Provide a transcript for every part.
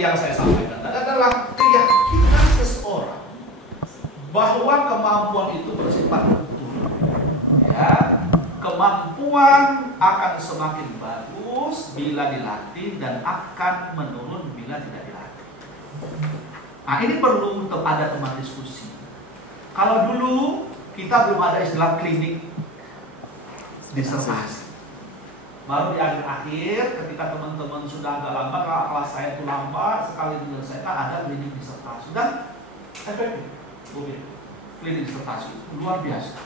seperti yang saya sampaikan tadi adalah keyakinan seseorang bahwa kemampuan itu bersifat utuh. Ya, kemampuan akan semakin bagus bila dilatih dan akan menurun bila tidak dilatih. Nah, ini perlu ada teman diskusi. Kalau dulu kita belum ada istilah klinik disertasi. Baru di akhir-akhir ketika teman-teman sudah agak lambat, kelas saya itu lambat sekali menyelesaikan, ada klinik disertasi dan efektif. Klinik disertasi luar biasa.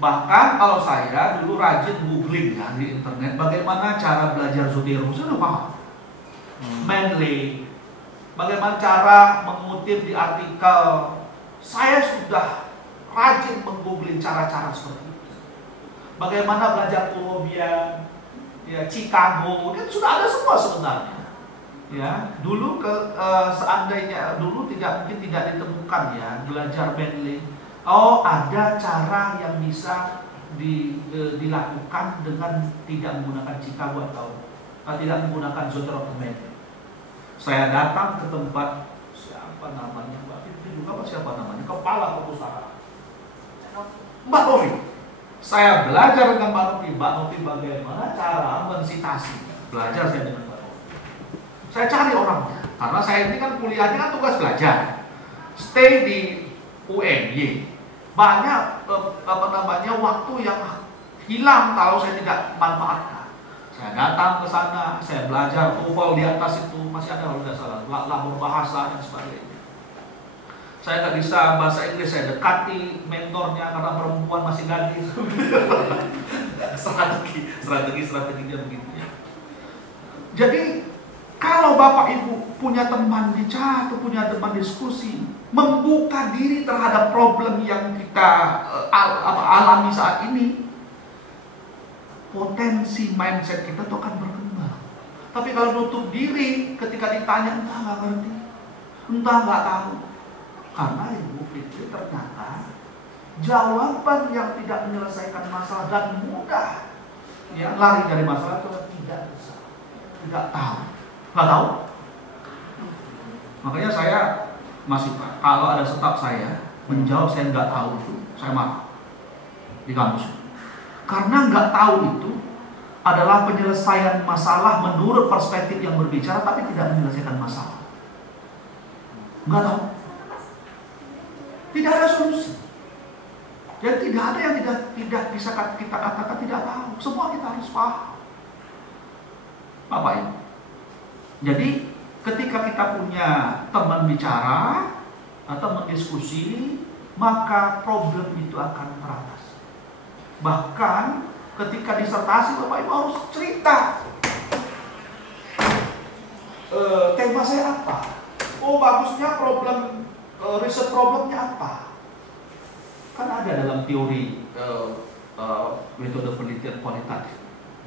Bahkan kalau saya dulu rajin googling ya di internet bagaimana cara belajar Zotero, saya udah paham. Manley, bagaimana cara mengutip di artikel, saya sudah rajin menggoogling cara-cara seperti itu. Bagaimana belajar Colombian, ya Chicago, kan sudah ada semua sebenarnya. Ya, dulu seandainya dulu mungkin tidak ditemukan ya belajar Manley. Oh, ada cara yang bisa dilakukan dengan tidak menggunakan Chicago atau tidak menggunakan Zotero Manley. Saya datang ke tempat siapa namanya, Mbak Fitri juga siapa namanya, kepala perpustakaan Mbak Novi. Saya belajar dengan Mbak Novi bagaimana cara mensitasi. Belajar saya dengan Mbak Novi. Saya cari orangnya, karena saya ini kan kuliahnya kan tugas belajar. Stay di UNY. Banyak waktu yang hilang kalau saya tidak manfaatkan. Saya datang ke sana, saya belajar TOEFL di atas itu masih ada kalau tidak salah, labor bahasa dan sebagainya. Saya nggak bisa bahasa Inggris, saya dekati mentornya karena perempuan masih gadis. Strateginya begitu ya. Jadi kalau Bapak Ibu punya teman bicara atau punya teman diskusi, membuka diri terhadap problem yang kita alami saat ini, potensi mindset kita itu akan berkembang. Tapi kalau nutup diri ketika ditanya, entah nggak ngerti, entah nggak tahu. Karena Ibu Fitri ternyata jawaban yang tidak menyelesaikan masalah dan mudah ya lari dari masalah itu tidak bisa, tidak tahu, nggak tahu. Makanya saya masih, kalau ada staf saya menjawab saya nggak tahu itu, saya marah di kampus. Karena nggak tahu itu adalah penyelesaian masalah menurut perspektif yang berbicara, tapi tidak menyelesaikan masalah. Nggak tahu. Tidak ada solusi. Dan tidak ada yang tidak bisa kita katakan tidak tahu. Semua kita harus paham. Bapak Ibu. Jadi ketika kita punya teman bicara atau mendiskusi, maka problem itu akan teratasi. Bahkan ketika disertasi, Bapak Ibu harus cerita. Tema saya apa? Oh, bagusnya riset problemnya apa? Kan ada dalam teori metode penelitian kualitatif.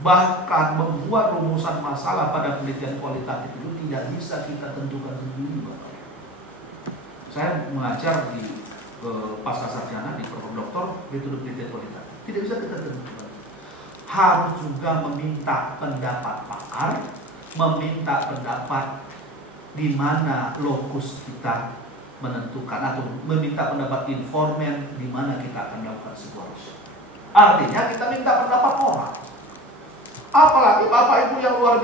Bahkan membuat rumusan masalah pada penelitian kualitatif itu tidak bisa kita tentukan sendiri, Bapak. Saya mengajar di pasca sarjana di program doktor metode penelitian kualitatif. Tidak bisa kita tentukan. Harus juga meminta pendapat pakar, meminta pendapat di mana lokus kita menentukan, atau meminta pendapat informan di mana kita akan melakukan sebuah riset. Artinya kita minta pendapat orang. Apalagi Bapak Ibu yang luar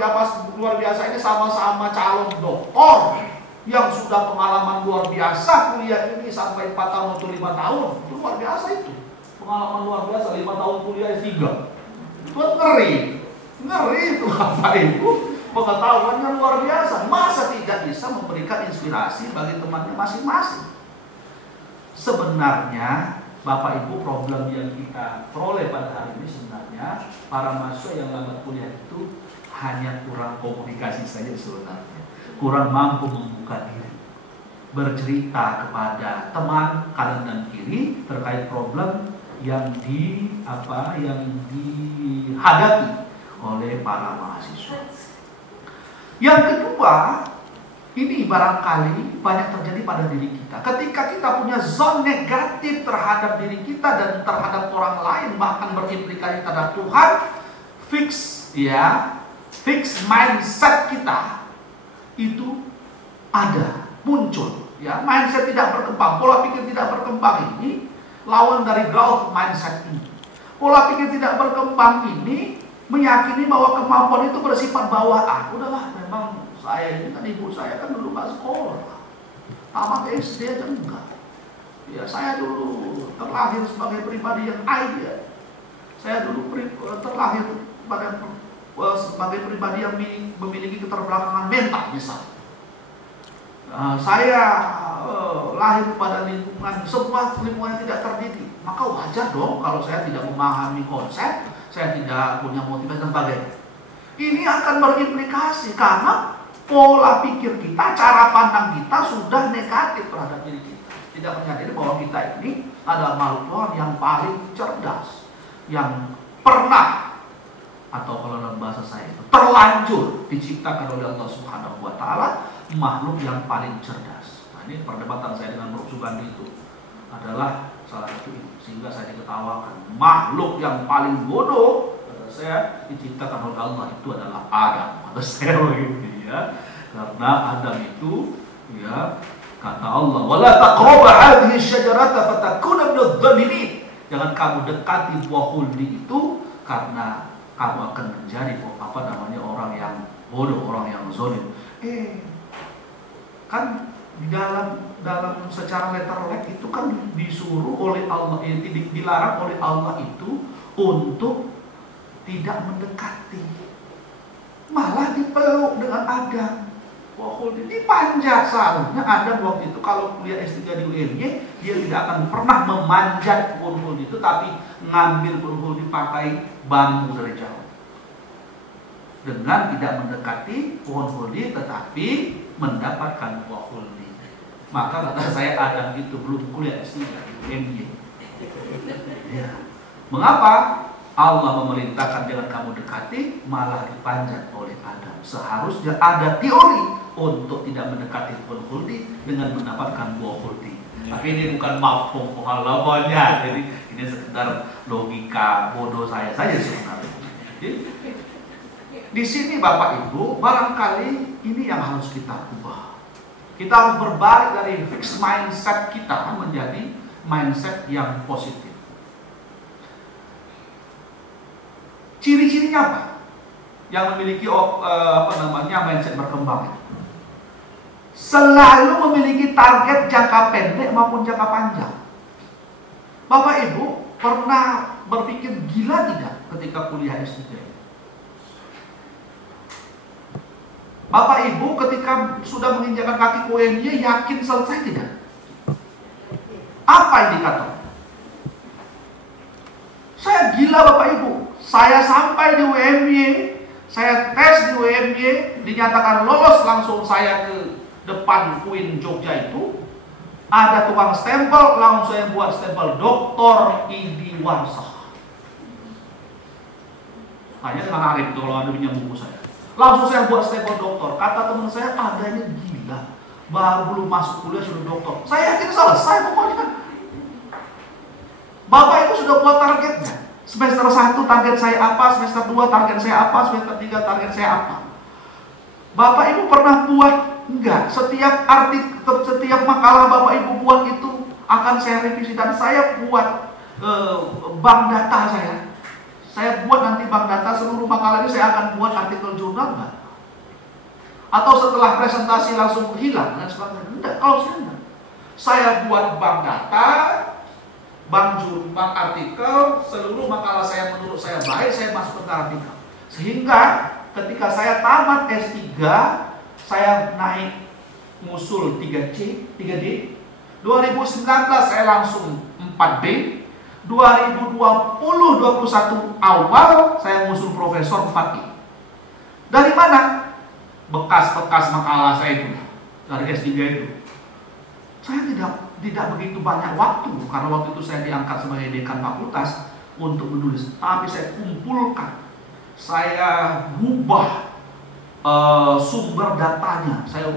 biasa ini sama-sama calon doktor yang sudah pengalaman luar biasa, kuliah ini sampai 4 tahun atau 5 tahun. Itu luar biasa itu. Pengalaman luar biasa 5 tahun kuliah 3. Itu ngeri itu Bapak Ibu. Pengetahuannya luar biasa, masa tidak bisa memberikan inspirasi bagi temannya masing-masing. Sebenarnya Bapak Ibu, problem yang kita peroleh pada hari ini sebenarnya para mahasiswa yang lambat kuliah itu hanya kurang komunikasi saja sebenarnya, kurang mampu membuka diri, bercerita kepada teman kanan dan kiri terkait problem yang dihadapi oleh para mahasiswa. Yang kedua, ini barangkali banyak terjadi pada diri kita. Ketika kita punya zone negatif terhadap diri kita dan terhadap orang lain, bahkan berimplikasi terhadap Tuhan, fix mindset kita. itu ada, muncul. Ya, mindset tidak berkembang, pola pikir tidak berkembang ini lawan dari growth mindset ini. Pola pikir tidak berkembang ini meyakini bahwa kemampuan itu bersifat bawaan. Udahlah, memang saya ini kan, ibu saya kan dulu nggak sekolah, tamat SD aja enggak. Ya, saya dulu terlahir sebagai pribadi yang ideal. Saya dulu terlahir sebagai pribadi yang memiliki keterbelakangan mental, misal. Saya lahir pada lingkungan, sebuah lingkungan yang tidak terdidik. Maka wajar dong kalau saya tidak memahami konsep, saya tidak punya motivasi dan sebagainya. Ini akan berimplikasi karena pola pikir kita, cara pandang kita sudah negatif terhadap diri kita. Tidak menyadari bahwa kita ini adalah makhluk Tuhan yang paling cerdas, yang pernah, atau kalau dalam bahasa saya itu terlanjur diciptakan oleh Allah Subhanahu wa Ta'ala, makhluk yang paling cerdas. Nah, ini perdebatan saya dengan Bro Sugandi itu adalah salah satu ini, sehingga saya diketawakan. Makhluk yang paling bodoh, kata saya, diciptakan oleh Allah itu adalah Adam. Kata saya begitu ya, karena Adam itu ya, kata Allah, wala taqrabu hadhihi syajarata fatakuna minadh dhalimin. Jangan kamu dekati buah khuldi itu karena kamu akan menjadi orang yang bodoh, orang yang zalim. Kan di dalam secara letterlek itu kan disuruh oleh Allah, dilarang oleh Allah itu untuk tidak mendekati, malah dipeluk dengan Adam. Dipanjat. Seharusnya Adam waktu itu kalau kuliah S3 di UNY, dia tidak akan pernah memanjat pohon khuldi itu, tapi ngambil pohon khuldi pakai bambu dari jauh, dengan tidak mendekati pohon khuldi tetapi mendapatkan buah khuldi. Maka kata saya, Adam itu belum kuliah S3 di UNY. Ya. Mengapa Allah memerintahkan jangan kamu dekati, malah dipanjat oleh Adam? Seharusnya ada teori untuk tidak mendekati pohon khuldi dengan mendapatkan buah khuldi. Tapi ini bukan mafhum mukhalafathnya, jadi ini sekedar logika bodoh saya saja sebenarnya. Jadi, di sini Bapak Ibu, barangkali ini yang harus kita ubah. Kita harus berbalik dari fixed mindset kita menjadi mindset yang positif. Ciri-cirinya apa? Yang memiliki mindset berkembang. Selalu memiliki target jangka pendek maupun jangka panjang. Bapak Ibu pernah berpikir gila tidak ketika kuliah S3? Bapak Ibu ketika sudah menginjakkan kaki ke UNY yakin selesai tidak? Apa indikator? Saya gila Bapak Ibu. Saya sampai di UMY, saya tes di UMY, dinyatakan lolos, langsung saya ke depan UIN Jogja itu. Ada tukang stempel, langsung saya buat stempel Dr. Idi Warsah. Hanya dengan Arif itu kalau ada punya buku saya. Langsung saya buat stempel doktor. Kata teman saya, adanya gila. Baru belum masuk kuliah sudah doktor. Saya yakin selesai pokoknya. Bapak Ibu sudah buat targetnya. Semester 1 target saya apa, semester 2 target saya apa, semester 3 target saya apa. Bapak Ibu pernah buat? Enggak. Setiap setiap makalah Bapak Ibu buat itu akan saya revisi, dan saya buat bank data saya. Saya buat nanti bank data seluruh makalah ini, saya akan buat artikel jurnal enggak? Atau setelah presentasi langsung hilang dan sebagainya. Enggak, kalau saya enggak. Saya buat bank data, bank artikel, seluruh makalah saya menurut saya baik, saya masuk ke artikel. Sehingga ketika saya tamat S3, saya naik ngusul 3D. 2019 saya langsung 4B. 2020-2021 awal saya ngusul profesor 4I. Dari mana? Bekas-bekas makalah saya itu dari S3 itu. Saya tidak begitu banyak waktu, karena waktu itu saya diangkat sebagai dekan fakultas untuk menulis. Tapi saya kumpulkan, saya rubah sumber datanya, saya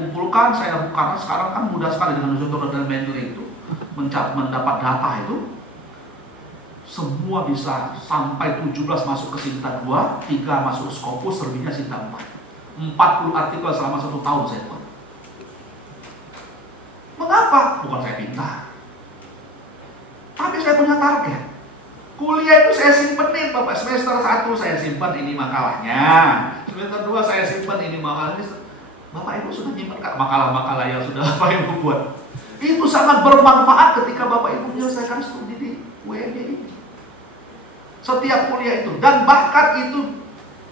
kumpulkan, karena sekarang kan mudah sekali dengan Zoom dan Mendeley itu mendapat data itu. Semua bisa sampai 17 masuk ke Sinta 2, 3 masuk Scopus, selebihnya Sinta 4. 40 artikel selama 1 tahun saya buat. Mengapa? Bukan saya pintar, tapi saya punya target. Kuliah itu saya simpenin, Bapak. Semester 1 saya simpan ini makalahnya, semester 2 saya simpan ini makalahnya. Bapak Ibu sudah nyimpan makalah-makalah yang sudah Bapak Ibu buat. Itu sangat bermanfaat ketika Bapak Ibu menyelesaikan studi di UMY ini. Setiap kuliah itu, dan bahkan itu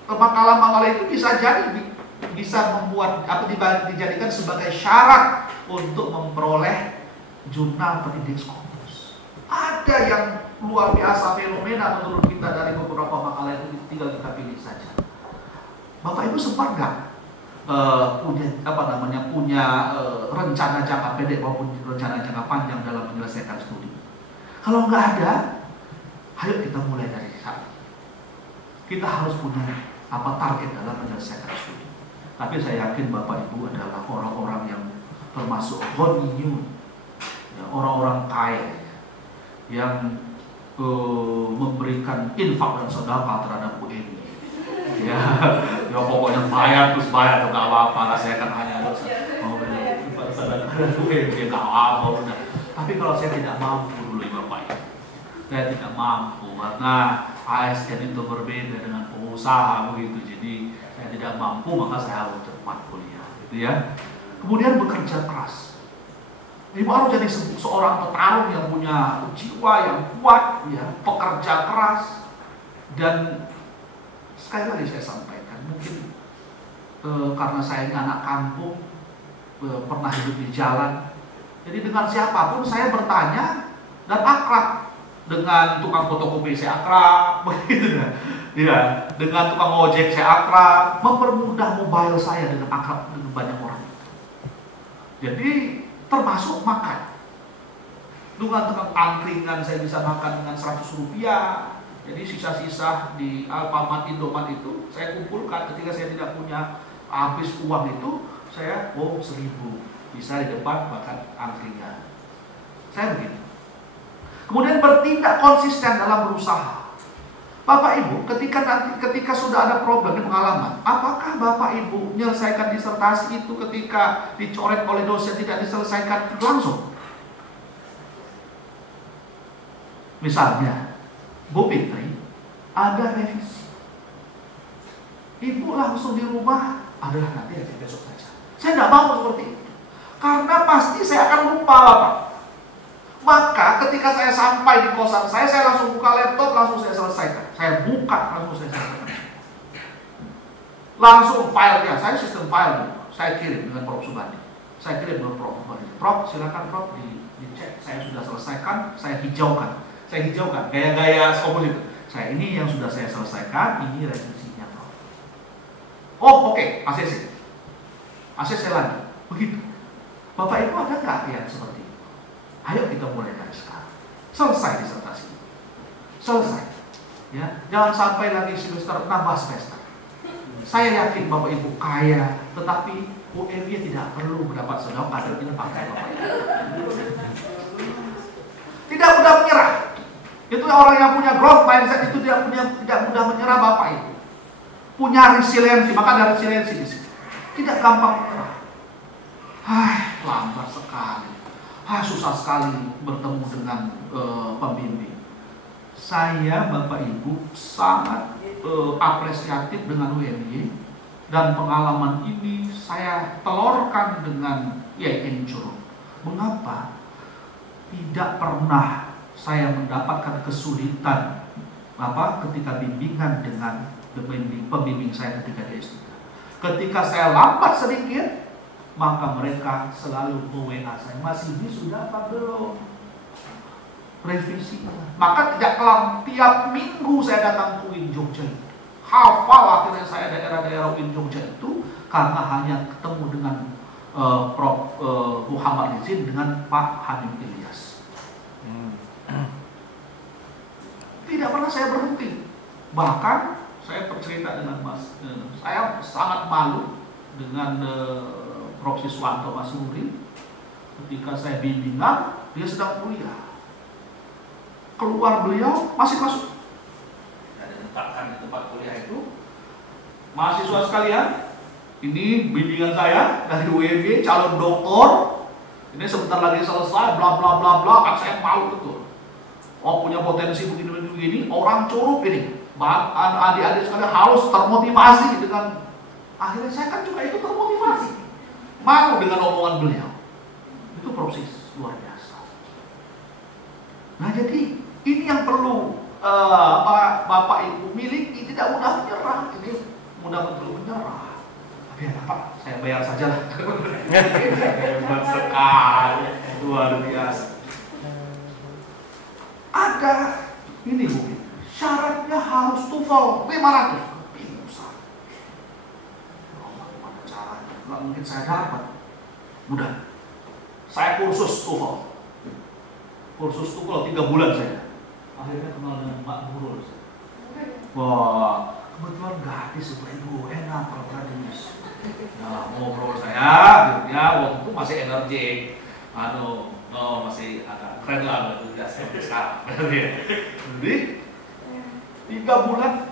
makalah-makalah itu bisa membuat atau dijadikan sebagai syarat untuk memperoleh jurnal pendidik Scopus. Ada yang luar biasa fenomena menurut kita dari beberapa makalah itu, tinggal kita pilih saja. Bapak Ibu sempat nggak punya rencana jangka pendek maupun rencana jangka panjang dalam menyelesaikan studi? Kalau nggak ada, ayo kita mulai dari sana. Kita harus punya target dalam menyelesaikan studi. Tapi saya yakin Bapak Ibu adalah orang-orang yang termasuk ghaniyyun, ya, orang-orang kaya yang memberikan infak dan sedekah terhadap UMY. Ya, ya pokoknya bayar terus bayar atau nggak apa-apa lah, saya kan hanya mau infak sedekah terhadap UMY, nggak apa udah. Tapi kalau saya tidak mampu dulu Bapak Ibu, saya tidak mampu karena ASN itu berbeda dengan pengusaha begitu. Jadi saya tidak mampu, maka saya harus cepat kuliah, gitu ya. Kemudian bekerja keras. Ibu harus jadi seorang petarung yang punya jiwa yang kuat, ya, pekerja keras. Dan sekali lagi saya sampaikan, mungkin karena saya ini anak kampung, pernah hidup di jalan, jadi dengan siapapun saya bertanya dan akrab. Dengan tukang fotokopi saya akrab, begitu ya. Ya, dengan tukang ojek saya akrab, mempermudah mobile saya dengan akrab dengan banyak orang. Jadi termasuk makan. Dengan tukang angkringan saya bisa makan dengan 100 rupiah. Jadi sisa-sisa di Alfamart, Indomaret itu saya kumpulkan ketika saya tidak punya habis uang itu, saya 1.000 bisa di depan makan angkringan. Saya begitu. Kemudian bertindak konsisten dalam berusaha. Bapak Ibu, ketika sudah ada problem di pengalaman, apakah Bapak Ibu menyelesaikan disertasi itu ketika dicoret oleh dosen tidak diselesaikan langsung? Misalnya, Bu Fitri, ada revisi. Ibu langsung di rumah, adalah nanti aja besok saja. Saya tidak mau seperti itu, karena pasti saya akan lupa Bapak. Maka ketika saya sampai di kosan saya langsung buka laptop, langsung saya selesaikan. Saya buka, langsung saya selesaikan. Langsung filenya, saya sistem file, saya kirim dengan Prof. Subandi. Saya kirim dengan Prof. Subandi. Prof, silakan Prof dicek, saya sudah selesaikan, saya hijaukan. Saya hijaukan, gaya-gaya Scopus itu. Saya ini yang sudah saya selesaikan, ini revisinya Prof. Oh oke, ACC. ACC lanjut, begitu. Bapak Ibu ada nggak yang seperti itu? Ayo kita mulai dari sekarang. Selesai disertasi. Selesai. Ya, jangan sampai lagi semester nambah semester. Saya yakin Bapak Ibu kaya, tetapi UMY tidak perlu mendapat sedekah, kadernya pakai Bapak Ibu. Tidak mudah menyerah. Itu orang yang punya growth mindset itu tidak mudah menyerah Bapak Ibu. Punya resiliensi, maka ada resiliensi di sini. Tidak gampang menyerah. Lambat sekali. Susah sekali bertemu dengan pembimbing. Saya Bapak Ibu sangat apresiatif dengan UMY, dan pengalaman ini saya telurkan dengan YIN Curug. Mengapa? Tidak pernah saya mendapatkan kesulitan ketika bimbingan dengan pembimbing saya ketika di S3. Ketika saya lambat sedikit, maka mereka selalu WA saya, Mas ini sudah apa belum revisi? Maka tidak kelam, tiap minggu saya datang ke UIN Jogja. Hafal akhirnya saya daerah-daerah UIN Jogja itu, karena hanya ketemu dengan Prof. Muhammad Izin dengan Pak Hanim Ilyas. Tidak pernah saya berhenti. Bahkan saya bercerita dengan Mas, saya sangat malu dengan Prof. Siswanto Masuri, ketika saya bimbingan, dia sedang kuliah. Keluar beliau, masih masuk. Ya, ditempatkan di tempat kuliah itu. Mahasiswa sekalian, Ini bimbingan saya dari UMB, calon doktor. Ini sebentar lagi selesai, bla bla bla bla, kan saya malu betul. Oh, punya potensi begini-begini, orang curug ini. Adik-adik sekalian harus termotivasi dengan, akhirnya saya kan juga itu termotivasi. Malu dengan omongan beliau. Itu proses luar biasa. Nah, jadi ini yang perlu Bapak Ibu miliki, tidak mudah menyerah. Ini mudah betul menyerah. Tapi apa? Saya bayar saja lah. Hebat sekali, luar biasa. Ada ini Bu, syaratnya harus TOEFL 500. Bingung saya. Gimana caranya? Nggak mungkin saya dapat. Mudah. Saya kursus TOEFL. Kursus TOEFL 3 bulan saya. Akhirnya kenal dengan Mbak Nurul. Wah, kebetulan gadis Ibu, enak kalau gadis. Nah, ngobrol saya, dia waktu itu masih energi, masih agak keren lah, ya seperti sekarang. Jadi 3 bulan,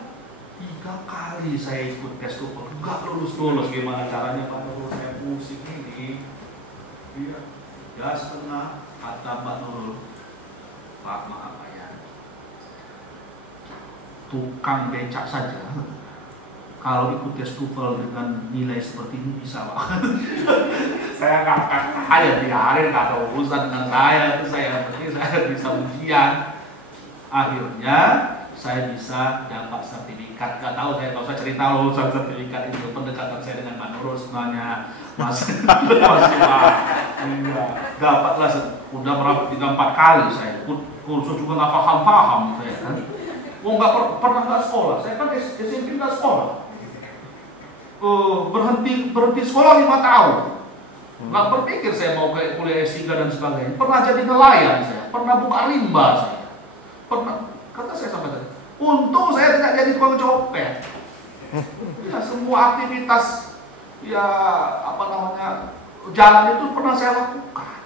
3 kali saya ikut tes TOEFL, nggak lulus. Gimana caranya Pak Nurul? Saya pusing ini. Iya, ya setengah. Kata Mbak Nurul, Pak maaf ya, tukang becak saja kalau ikut tes TOEFL dengan nilai seperti ini bisa Pak. Saya nggak biarin, nggak ada urusan dengan saya, itu saya bisa ujian. Akhirnya saya bisa dapat sertifikat. Nggak tahu, saya nggak usah cerita urusan sertifikat itu. Pendekatan saya dengan Pak Nurul sebenarnya masih Pak. Dapatlah, udah berapa 3-4 kali saya kursus juga nggak paham saya kan. Nggak pernah nggak sekolah. Saya kan SMP nggak sekolah. Berhenti sekolah 5 tahun. Nggak berpikir saya mau kayak kuliah S3 dan sebagainya. Pernah jadi nelayan saya, pernah buka rimba saya, kata saya sampai tadi, untung saya tidak jadi tukang copet. Ya, semua aktivitas jalan itu pernah saya lakukan.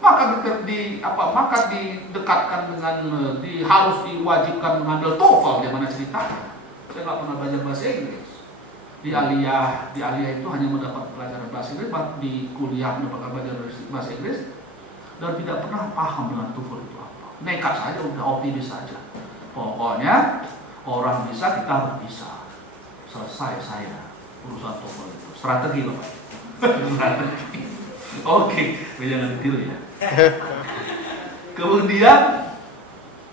Maka didekatkan dengan harus diwajibkan mengambil TOEFL. Gimana ceritanya? Saya nggak pernah belajar bahasa Inggris. Di aliyah itu hanya mendapat pelajaran bahasa Inggris, di kuliah mendapatkan pelajaran bahasa Inggris, dan tidak pernah paham dengan TOEFL itu apa. Nekat saja, udah optimis saja. Pokoknya orang bisa, kita harus bisa. Selesai saya urusan TOEFL itu. Strategi loh Pak. Strategi. Oke, jangan ditiru ya. Kemudian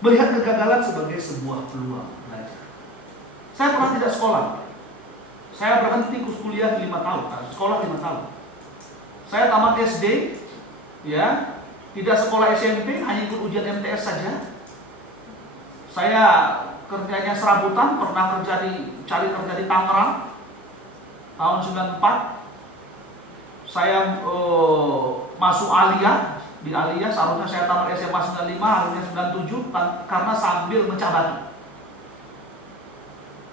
melihat kegagalan sebagai sebuah peluang belajar. Saya pernah tidak sekolah. Saya berhenti kuliah 5 tahun, sekolah 5 tahun. Saya tamat SD, ya, tidak sekolah SMP, hanya ikut ujian MTS saja. Saya kerjanya serabutan, pernah cari kerja di Tangerang tahun 94. Saya masuk aliyah, di aliyah seharusnya saya tamat SMA 95, akhirnya 97 karena sambil mecah batu.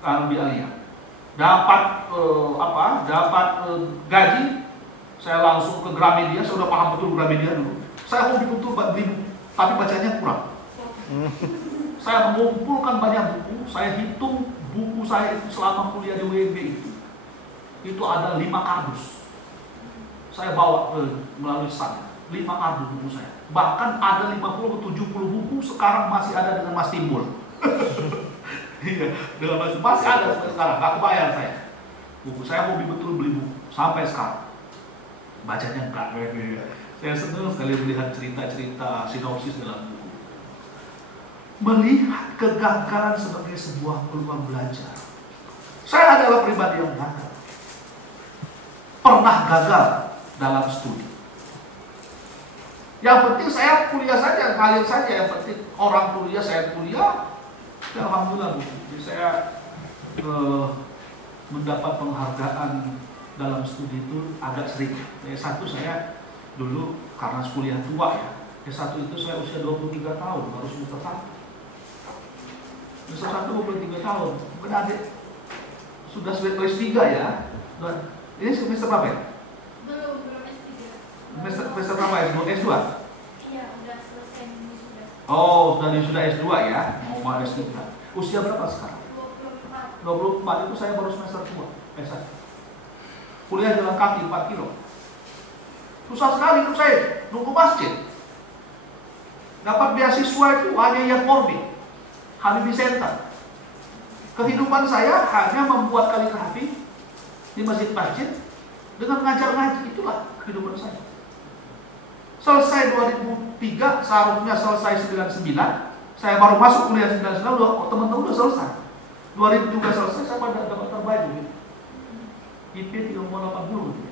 Kalau di aliyah dapat gaji, saya langsung ke Gramedia. Saya udah paham betul Gramedia dulu. Saya hobi betul beli buku, tapi bacanya kurang. Saya mengumpulkan banyak buku, saya hitung buku saya itu selama kuliah di UMB itu ada 5 kardus. Saya bawa melalui sana 5 kardus buku saya. Bahkan ada 50-70 buku sekarang masih ada dengan Mas Timbul. Iya, masih ada sampai sekarang. Gak kebayar saya. Buku saya hobi betul beli buku sampai sekarang. Bacanya enggak. Saya senang sekali melihat cerita-cerita sinopsis dalam buku. Melihat kegagalan sebagai sebuah peluang belajar. Saya adalah pribadi yang gagal. Pernah gagal dalam studi. Yang penting saya kuliah saja, ngalir saja. Yang penting orang kuliah, saya kuliah. Ya, alhamdulillah Bu. Jadi saya mendapat penghargaan dalam studi itu agak sering. S1 saya dulu karena kuliah tua ya. S1 itu saya usia 23 tahun, baru semester 1. Semester 1 23 tahun. Mungkin adik sudah S3 ya. Ini semester berapa ya? Belum S3. Semester berapa ya? Sebelum S2? Iya, udah selesai sudah. Oh, sudah S2 ya? Mau S3. Usia berapa sekarang? 24. 24 itu saya baru semester 2 S1. kuliah jalan kaki 4 kilo. Susah sekali hidup saya, nunggu masjid. Dapat beasiswa itu hanya yang orbit, Habibie Center. Kehidupan saya hanya membuat kaligrafi di masjid-masjid dengan ngajar ngaji, itulah kehidupan saya. Selesai 2003, seharusnya selesai 99. Saya baru masuk kuliah 99, teman-teman udah selesai. 2000 juga selesai, saya pada dapat terbaik gitu. IP 3,80 gitu.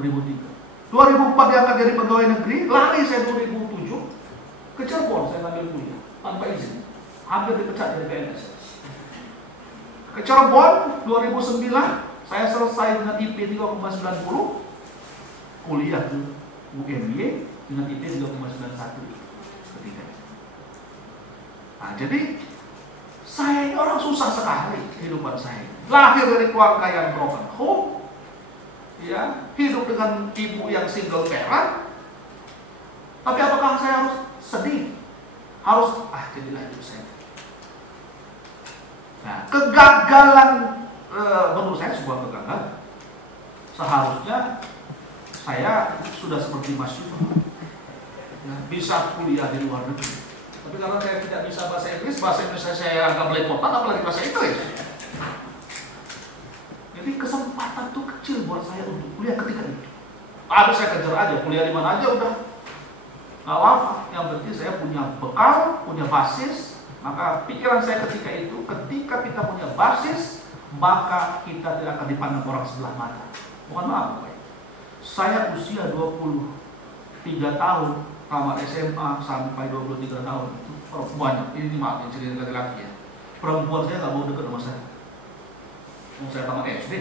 2003. 2004 diangkat jadi pegawai negeri, lari saya 2007 ke Cirebon, saya ngambil kuliah tanpa izin, hampir dipecat dari PNS. Ke Cirebon 2009, saya selesai dengan IP 3,90, kuliah ke UMY dengan IP 3,91 ketika. Nah, jadi saya ini orang susah sekali kehidupan saya. Lahir dari keluarga yang broken home, ya, hidup dengan ibu yang single parent. Tapi apakah saya harus sedih? Harus, jadilah hidup saya. Nah, kegagalan menurut saya sebuah kegagalan. Seharusnya saya sudah seperti Mas Yusuf, ya, bisa kuliah di luar negeri. Tapi karena saya tidak bisa bahasa Inggris saya agak belepotan, apalagi bahasa Inggris. Jadi kesempatan tuh kecil buat saya untuk kuliah ketika itu. Habis saya kejar aja, kuliah di mana aja udah nggak apa-apa. Yang penting saya punya bekal, punya basis. Maka pikiran saya ketika itu, ketika kita punya basis, maka kita tidak akan dipandang orang sebelah mata. Mohon maaf, Pak. Saya usia 23 tahun, tamat SMA sampai 23 tahun itu perempuan. Ini maaf, ini cerita laki-laki ya. Perempuan saya nggak mau dekat sama saya. Mau saya tamat SD.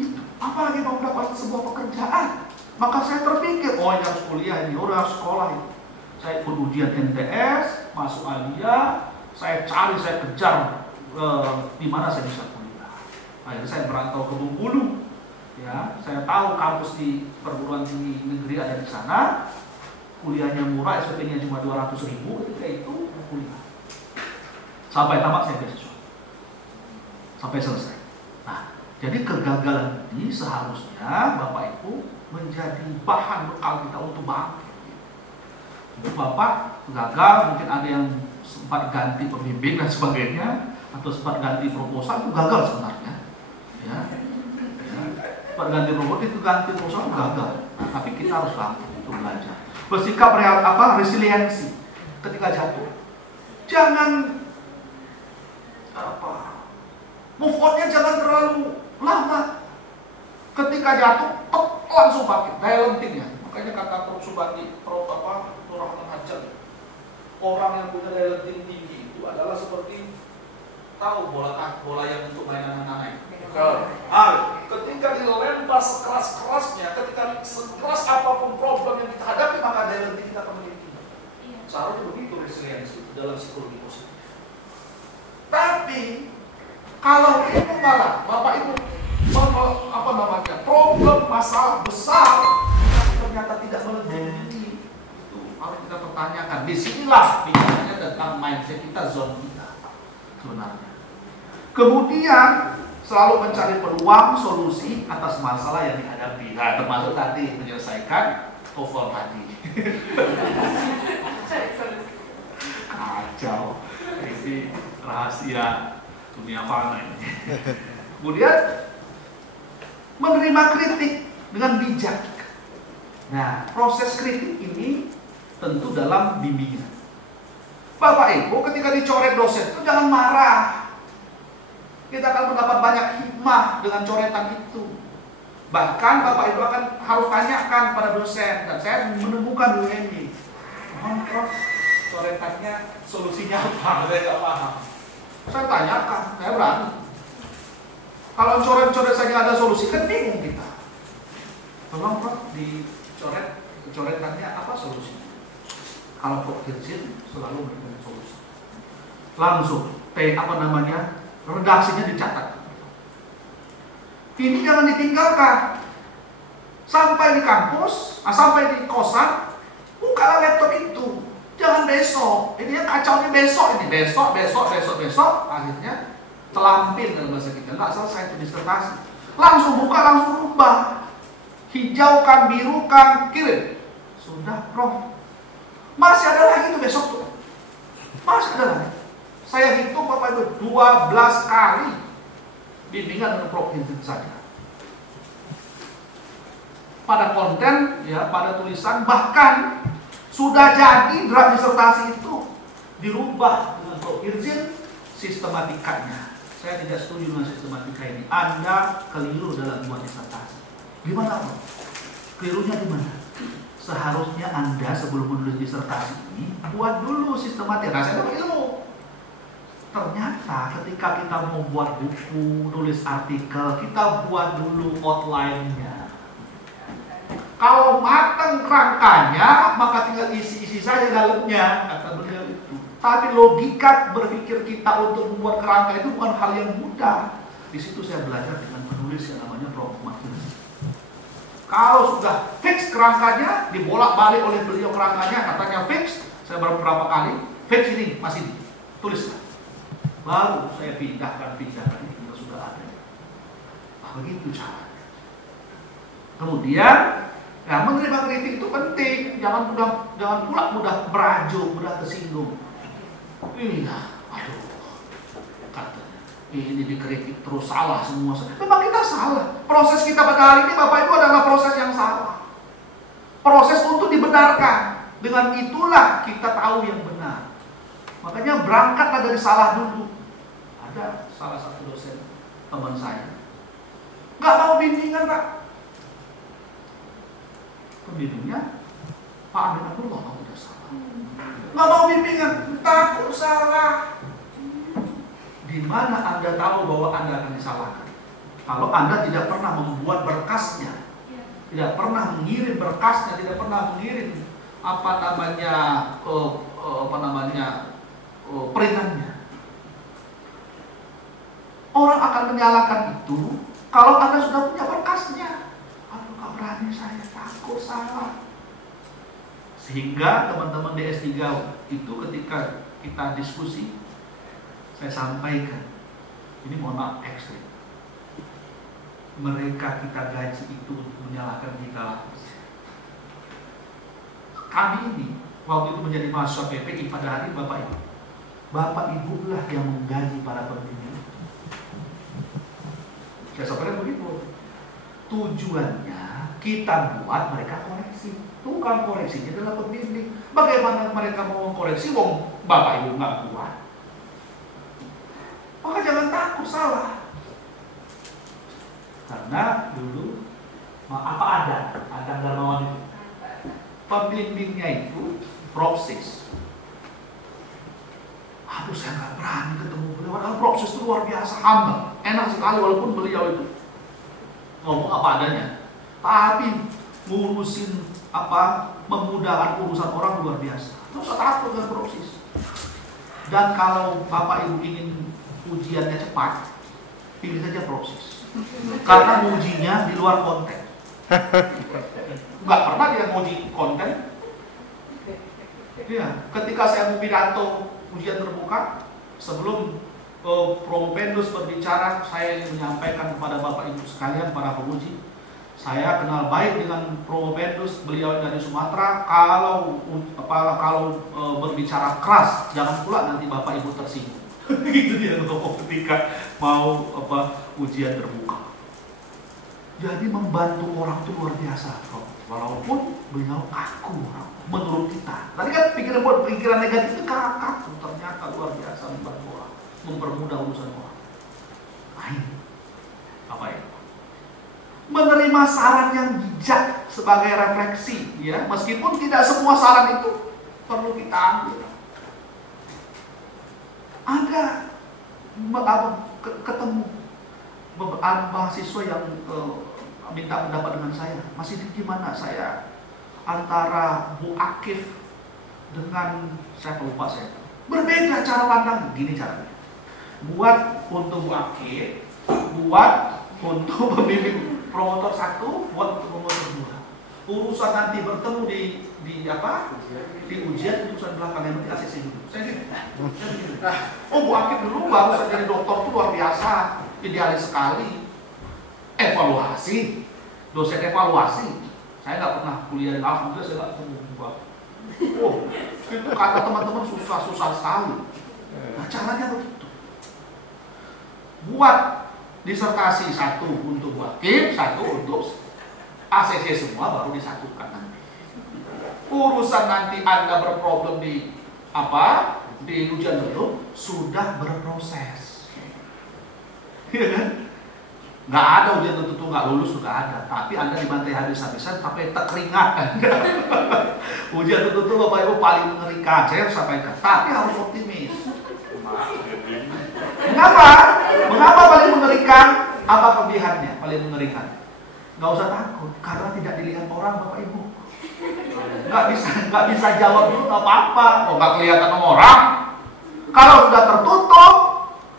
Itu, apalagi mau dapat sebuah pekerjaan. Maka saya terpikir, ini harus kuliah ini, harus sekolah ini. Saya ikut ujian MTS, masuk Alia, saya cari, saya kejar di mana saya bisa kuliah. Akhirnya saya berantau ke Bengkulu. Ya, saya tahu kampus di perguruan tinggi negeri ada di sana. Kuliahnya murah, SPP-nya cuma 200.000 ketika itu kuliah. Sampai tamat saya beasiswa. Sampai selesai. Nah, jadi kegagalan ini seharusnya Bapak Ibu menjadi bahan bekal kita untuk bangkit. Bapak gagal, mungkin ada yang sempat ganti pembimbing dan sebagainya, atau sempat ganti proposal, itu gagal sebenarnya. Ya. Sempat ganti proposal itu gagal. Nah, tapi kita harus bangkit untuk belajar. Bersikap resiliensi ketika jatuh. Jangan move on-nya jangan terlalu lama. Ketika jatuh, langsung bangkit, daya lentingnya. Makanya kata Prof. Subandi, orang yang punya daya lenting tinggi itu adalah seperti tahu bola yang untuk mainan anak-anak. Ketika dilempar sekeras-kerasnya, ketika sekeras apapun problem yang kita hadapi, maka daya lenting kita akan menjadi tinggi. Seharusnya begitu resiliensi dalam psikologi positif. Tapi kalau itu malah Bapak Ibu problem masalah besar ternyata tidak melebihi, itu harus kita pertanyakan. Disinilah bicaranya tentang mindset kita, zone kita sebenarnya. Kemudian selalu mencari peluang solusi atas masalah yang dihadapi. Nah, termasuk tadi menyelesaikan TOEFL tadi. Kacau, ini rahasia dunia fana ini. Kemudian menerima kritik dengan bijak. Nah, proses kritik ini tentu dalam bimbingan. Bapak Ibu ketika dicoret dosen itu jangan marah. Kita akan mendapat banyak hikmah dengan coretan itu. Bahkan Bapak Ibu harus tanyakan pada dosen, dan saya menemukan dulu ini. Prof, coretannya solusinya apa? Saya nggak paham. Saya tanyakan, saya berani. Kalau coret-coret saja ada solusi, kan bingung kita. Tolong Prof, coretannya apa solusinya? Kalau Prof Kirsin selalu memberikan solusi. Langsung, redaksinya dicatat. Ini jangan ditinggalkan. Sampai di kampus, sampai di kosan, bukalah laptop itu. Jangan besok. Ini yang kacau ini besok. Akhirnya Telampin dalam bahasa kita, nggak selesai itu disertasi. Langsung buka, langsung rubah. Hijaukan, birukan, kirim. Sudah, Prof. Masih ada lagi tuh besok tuh. Masih ada lagi. Saya hitung Bapak Ibu 12 kali bimbingan dengan Prof Vincent saja. Pada konten, ya, pada tulisan, bahkan sudah jadi draft disertasi itu dirubah dengan Prof Vincent sistematikanya. Saya tidak setuju dengan sistematika ini. Anda keliru dalam buat disertasi. Gimana, Pak? Kelirunya di mana? Seharusnya Anda sebelum menulis disertasi ini buat dulu sistematika. Nah, saya ilmu. Ternyata ketika kita mau buat buku, nulis artikel, kita buat dulu outline-nya. Kalau matang kerangkanya, maka tinggal isi-isi saja dalamnya, kata beliau itu. Tapi logika berpikir kita untuk membuat kerangka itu bukan hal yang mudah. Di situ saya belajar dengan penulis yang namanya Prof. Martinus. Kalau sudah fix kerangkanya, dibolak-balik oleh beliau kerangkanya, katanya fix, saya beberapa kali, fix ini, masih tulislah. Baru saya pindahkan itu sudah ada. Nah, begitu caranya. Kemudian, ya, menerima kritik itu penting, jangan pula mudah merajuk, mudah tersinggung. Iya, aduh, katanya ini dikritik terus salah semua. Memang kita salah. Proses kita pada hari ini Bapak Ibu adalah proses yang salah. Proses untuk dibenarkan. Dengan itulah kita tahu yang benar. Makanya berangkatlah dari salah dulu. Ada salah satu dosen teman saya, nggak mau bimbingan, Pak. Pembimbingnya Pak Amin Abdullah, kamu udah salah. Nggak mau bimbingan, takut salah. Di mana Anda tahu bahwa Anda akan disalahkan? Kalau Anda tidak pernah membuat berkasnya, tidak pernah mengirim berkasnya, tidak pernah mengirim peringannya. Orang akan menyalahkan itu kalau Anda sudah punya berkasnya. Aduh, gak berani saya, takut salah. Sehingga teman-teman di S3 itu ketika kita diskusi, saya sampaikan, ini mohon maaf ekstrim. Mereka kita gaji itu untuk menyalahkan kita. Kami ini waktu itu menjadi mahasiswa PPI pada hari Bapak Ibu. Bapak Ibu lah yang menggaji para pembimbing. Saya sampaikan begitu. Tujuannya kita buat mereka koreksi. Bukan koreksinya adalah pembimbing. Bagaimana mereka mau koreksi wong Bapak Ibu nggak buat? Maka jangan takut salah. Karena dulu apa ada Darmawan itu pembimbingnya itu proses. Aduh, saya nggak berani ketemu beliau. Padahal proses itu luar biasa, humble, enak sekali walaupun beliau itu ngomong apa adanya. Tapi ngurusin memudahkan urusan orang luar biasa. Nggak usah takut dengan proses. Dan kalau Bapak Ibu ingin ujiannya cepat, pilih saja proses. Karena ngujinya di luar konteks. Nggak pernah dia nguji konten. Ya, ketika saya mau pidato ujian terbuka, sebelum Prompendus berbicara, saya menyampaikan kepada Bapak Ibu sekalian para penguji, saya kenal baik dengan Prompendus, beliau dari Sumatera. Kalau berbicara keras, jangan pula nanti Bapak Ibu tersinggung. Gitu dia ngomong ketika mau ujian terbuka. Jadi membantu orang itu luar biasa, walaupun beliau kaku menurut kita. Tadi kan pikiran negatif itu kaku, ternyata luar biasa membantu orang, mempermudah urusan orang. Lain apa ya? Menerima saran yang bijak sebagai refleksi, ya, meskipun tidak semua saran itu perlu kita ambil. Ada ketemu beberapa mahasiswa yang minta pendapat dengan saya, masih gimana saya antara Bu Akif dengan saya lupa saya berbeda cara pandang. Gini caranya, buat untuk Bu Akif, buat untuk pembimbing promotor 1, buat untuk promotor 2. Urusan nanti bertemu di apa? Di ujian urusan belakang, yang penting ACC dulu. Saya gitu. Oh, Bu Akib dulu baru saya jadi dokter tuh luar biasa, idealis sekali. Evaluasi, dosen evaluasi. Saya nggak pernah kuliah, alhamdulillah saya nggak ketemu Bu Akib. Oh, itu kata teman-teman susah sekali. Nah, caranya begitu. Buat disertasi satu untuk Bu Akib, satu untuk ACC semua, baru disatukan nanti. Urusan nanti Anda berproblem di apa? Di ujian dulu sudah berproses. Iya kan? Nggak ada ujian tertentu nggak lulus, nggak ada. Tapi Anda dibantai habis-habisan sampai terkeringat. Ujian tertentu Bapak Ibu paling mengerikan. Saya harus sampaikan. Tapi harus optimis. Mengapa? Mengapa paling mengerikan? Apa kelebihannya paling mengerikan? Nggak usah takut, karena tidak dilihat orang Bapak Ibu. Nggak bisa jawab dulu nggak apa-apa. Oh, nggak kelihatan orang. Kalau sudah tertutup,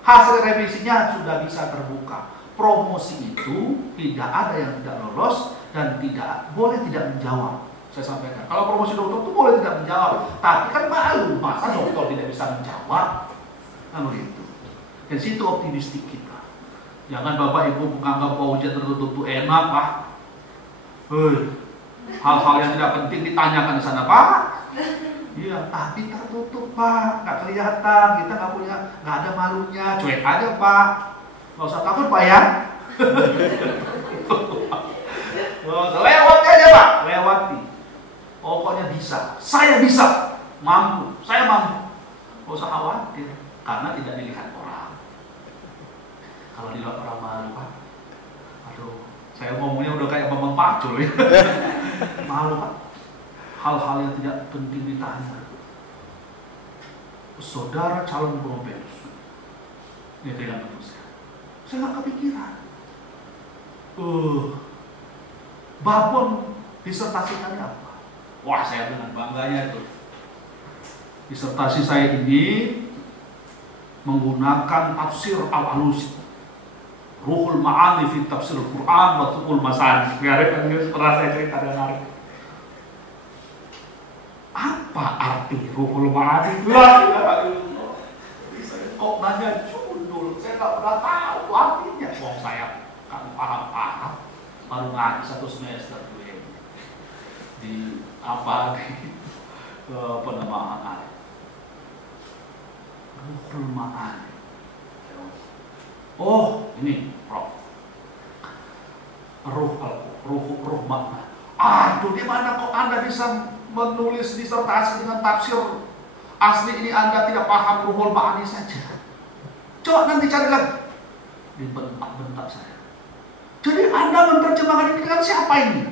hasil revisinya sudah bisa terbuka. Promosi itu tidak ada yang tidak lolos dan boleh tidak menjawab. Saya sampaikan. Kalau promosi dokter itu boleh tidak menjawab, tapi kan malu, masa dokter tidak bisa menjawab? Nah begitu. Dan situ optimistik kita. Jangan Bapak Ibu menganggap bahwa ujian tertutup itu enak, Pak. Hal-hal yang tidak penting ditanyakan di sana, Pak. Iya, tapi tertutup, Pak. Nggak kelihatan, kita nggak ada malunya. Cuek aja, Pak. Nggak usah takut, Pak ya. Lewati aja, Pak. Lewati. Pokoknya bisa. Saya bisa. Mampu. Saya mampu. Nggak usah khawatir, karena tidak dilihat orang. Kalau dilihat orang malu, Pak. Aduh, saya ngomongnya udah kayak Bambang Pacul ya. Malu, Pak. Hal-hal yang tidak penting ditanya. Saudara calon profesor. Ini tidak penting. Saya nggak kepikiran. Babon disertasikannya apa? Wah, saya dengan bangganya itu. Disertasi saya ini menggunakan tafsir Al-Alusi. Ruhul Ma'ani fi tafsir Al-Quran wa Tuqul Masani. Pernah saya cerita dengan apa arti Ruhul Ma'ani? Kok nanya judul? Saya nggak pernah tahu artinya. Wong saya kan paham-paham. Baru ngaji 1 semester di penamaan ayat. Ruhul Ma'ani. Oh, ini Prof. Ruh makna. Aduh, di mana kok Anda bisa menulis disertasi dengan tafsir asli ini? Anda tidak paham Ruhul Ma'ani saja. Coba nanti cari lagi. Dibentak-bentak saya. Jadi Anda menerjemahkan ini dengan siapa ini?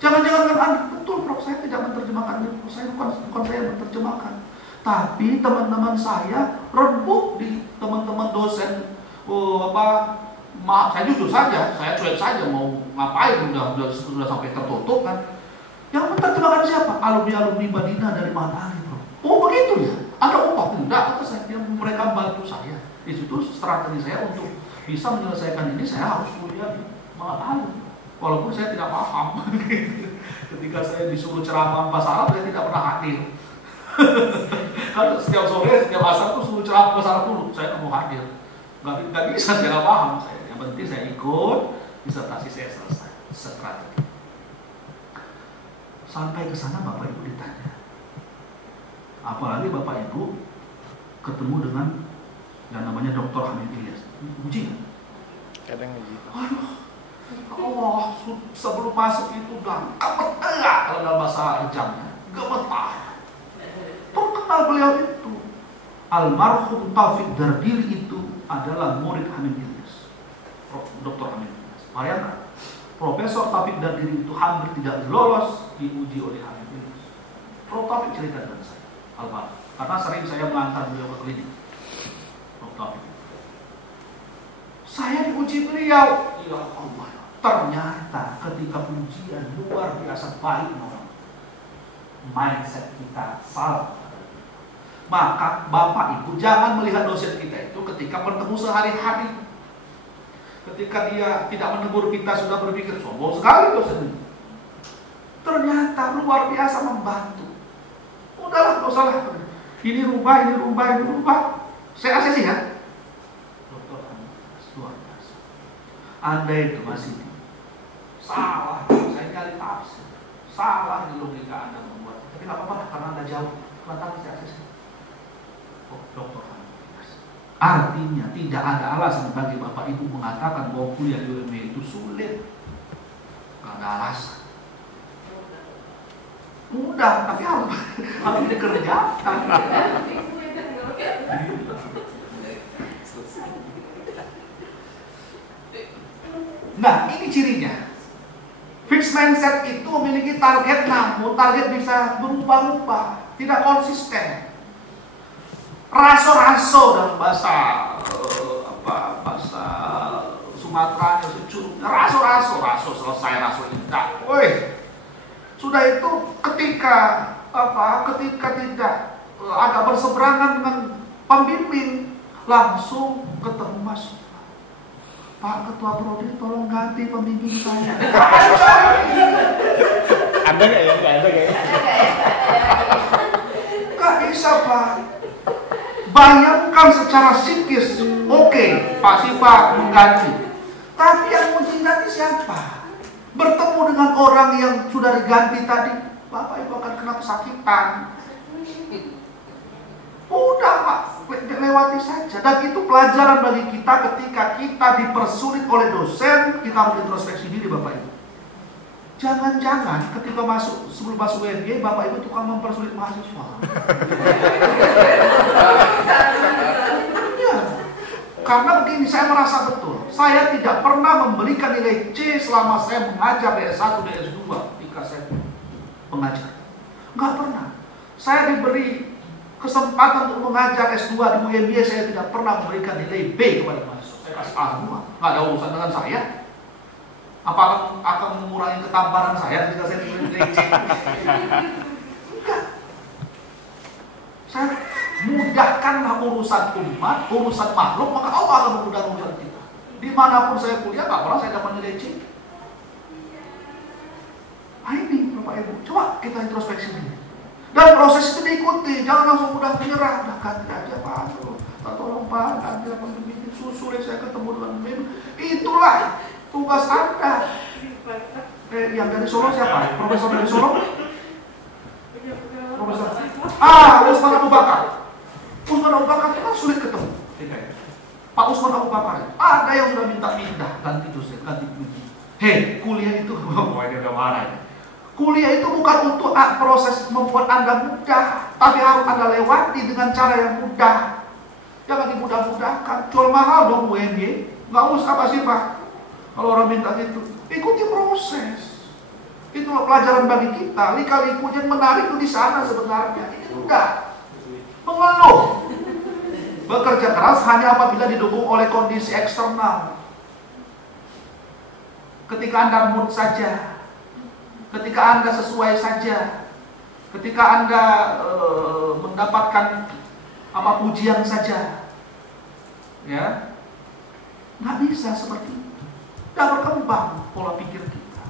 Jangan-jangan Anda, betul Prof, saya tidak menerjemahkan. Saya bukan saya menerjemahkan. Tapi teman-teman saya rebut di teman-teman dosen. Maaf, saya jujur saja, saya cuek saja, mau ngapain, sudah sampai tertutup kan. Yang menerjemahkan siapa? Alumni Madinah dari Matahari, Bro. Oh begitu ya? Ada upah? Enggak, kata saya, mereka bantu saya. Di situ strategi saya untuk bisa menyelesaikan ini, saya harus kuliah di Matahari. Walaupun saya tidak paham. Ketika saya disuruh ceramah bahasa Arab, saya tidak pernah hadir. Kan setiap sore, setiap asar tuh suruh ceramah bahasa Arab dulu, saya nggak mau hadir. Nggak bisa, saya nggak paham. Yang penting saya ikut, disertasi saya selesai. Strategi. Sampai ke sana Bapak Ibu ditanya. Apalagi Bapak Ibu ketemu dengan yang namanya Dr. Hamid Ilyas. Uji nggak? Kadang gitu. Aduh, Allah, sebelum masuk itu udah gemetar kalau dalam bahasa Rejamnya. Gemetar. Terkenal beliau itu. Almarhum Taufik Dardiri itu adalah murid Hamid Ilyas, Dr. Hamid Ilyas. Bayangkan, Profesor Taufik Dardiri itu hampir tidak lolos diuji oleh Hamid Ilyas. Prof. Taufik cerita dengan saya, almarhum, karena sering saya mengantar beliau ke klinik. Prof. Taufik, saya diuji beliau, ya Allah, ternyata ketika ujian luar biasa baik orang, mindset kita salah. Maka Bapak Ibu jangan melihat dosen kita itu ketika bertemu sehari-hari. Ketika dia tidak menegur kita sudah berpikir sombong sekali dosen ini. Ternyata luar biasa membantu. Udahlah, nggak usah lah. Ini rubah. Saya ACC ya. Dokter luar biasa. Anda itu masih salah. Saya cari tafsir. Salah di logika Anda membuat. Tapi nggak apa-apa karena Anda jauh. Kelihatan saya ACC. Oh, dokter. Artinya tidak ada alasan bagi Bapak Ibu mengatakan bahwa kuliah di UMY itu sulit. Nggak ada alasan. Mudah, tapi harus dikerjakan. Nah, ini cirinya. Fixed mindset itu memiliki target, namun target bisa berubah-ubah, tidak konsisten. Raso-raso dalam bahasa bahasa Sumatera, raso-raso selesai raso tidak. Woi. Sudah itu ketika tidak agak berseberangan dengan pembimbing, langsung ketemu Mas Pak Ketua Prodi, tolong ganti pembimbing saya. Ada nggak ya? Nggak ada kayaknya. Gak bisa Pak. Bayangkan secara psikis, oke, Pak Sipa mengganti. Tapi yang mau diganti siapa? Bertemu dengan orang yang sudah diganti tadi, Bapak Ibu akan kena kesakitan. Udah Pak, lewati saja. Dan itu pelajaran bagi kita ketika kita dipersulit oleh dosen, kita harus introspeksi diri Bapak Ibu. Jangan-jangan ketika sebelum masuk UMY, Bapak Ibu tukang mempersulit mahasiswa. Karena begini, saya merasa betul, saya tidak pernah memberikan nilai C selama saya mengajar di S1 dan S2 ketika saya mengajar. Enggak pernah. Saya diberi kesempatan untuk mengajar S2 di UMY, saya tidak pernah memberikan nilai B kepada mahasiswa. Saya kasih A semua, nggak ada urusan dengan saya. Apakah akan mengurangi ketampanan saya ketika saya diberi nilai C? Enggak. Saya mudahkanlah urusan umat, urusan makhluk, maka Allah akan memudahkan urusan kita. Dimanapun saya kuliah, nggak pernah saya dapat nilai C. Nah ini Bapak Ibu, coba kita introspeksi diri. Dan proses itu diikuti, jangan langsung mudah menyerah. Udah ganti aja Pak, tolong Pak, ganti apa begini, sulit saya ketemu dengan pemimpin. Itulah tugas Anda. Yang dari Solo siapa? Profesor dari Solo? Profesor. Usman Abu Bakar. Usman Abu Bakar itu kan sulit ketemu. Pak Usman Abu Bakar ada yang sudah minta pindah, ganti dosen, ganti begini. Hei, kuliah itu, wah ini udah marah ya. Kuliah itu bukan untuk proses membuat Anda mudah, tapi harus Anda lewati dengan cara yang mudah. Jangan dimudah-mudahkan. Jual mahal dong UMY, nggak usah Pak Pak. Kalau orang minta gitu, ikuti proses. Itulah pelajaran bagi kita. Lika-liku yang menarik itu di sana sebenarnya. Ini mudah. Mengeluh. Bekerja keras hanya apabila didukung oleh kondisi eksternal. Ketika Anda mood saja, ketika Anda sesuai saja, ketika Anda mendapatkan pujian saja, ya, nggak bisa seperti itu. Tidak berkembang pola pikir kita,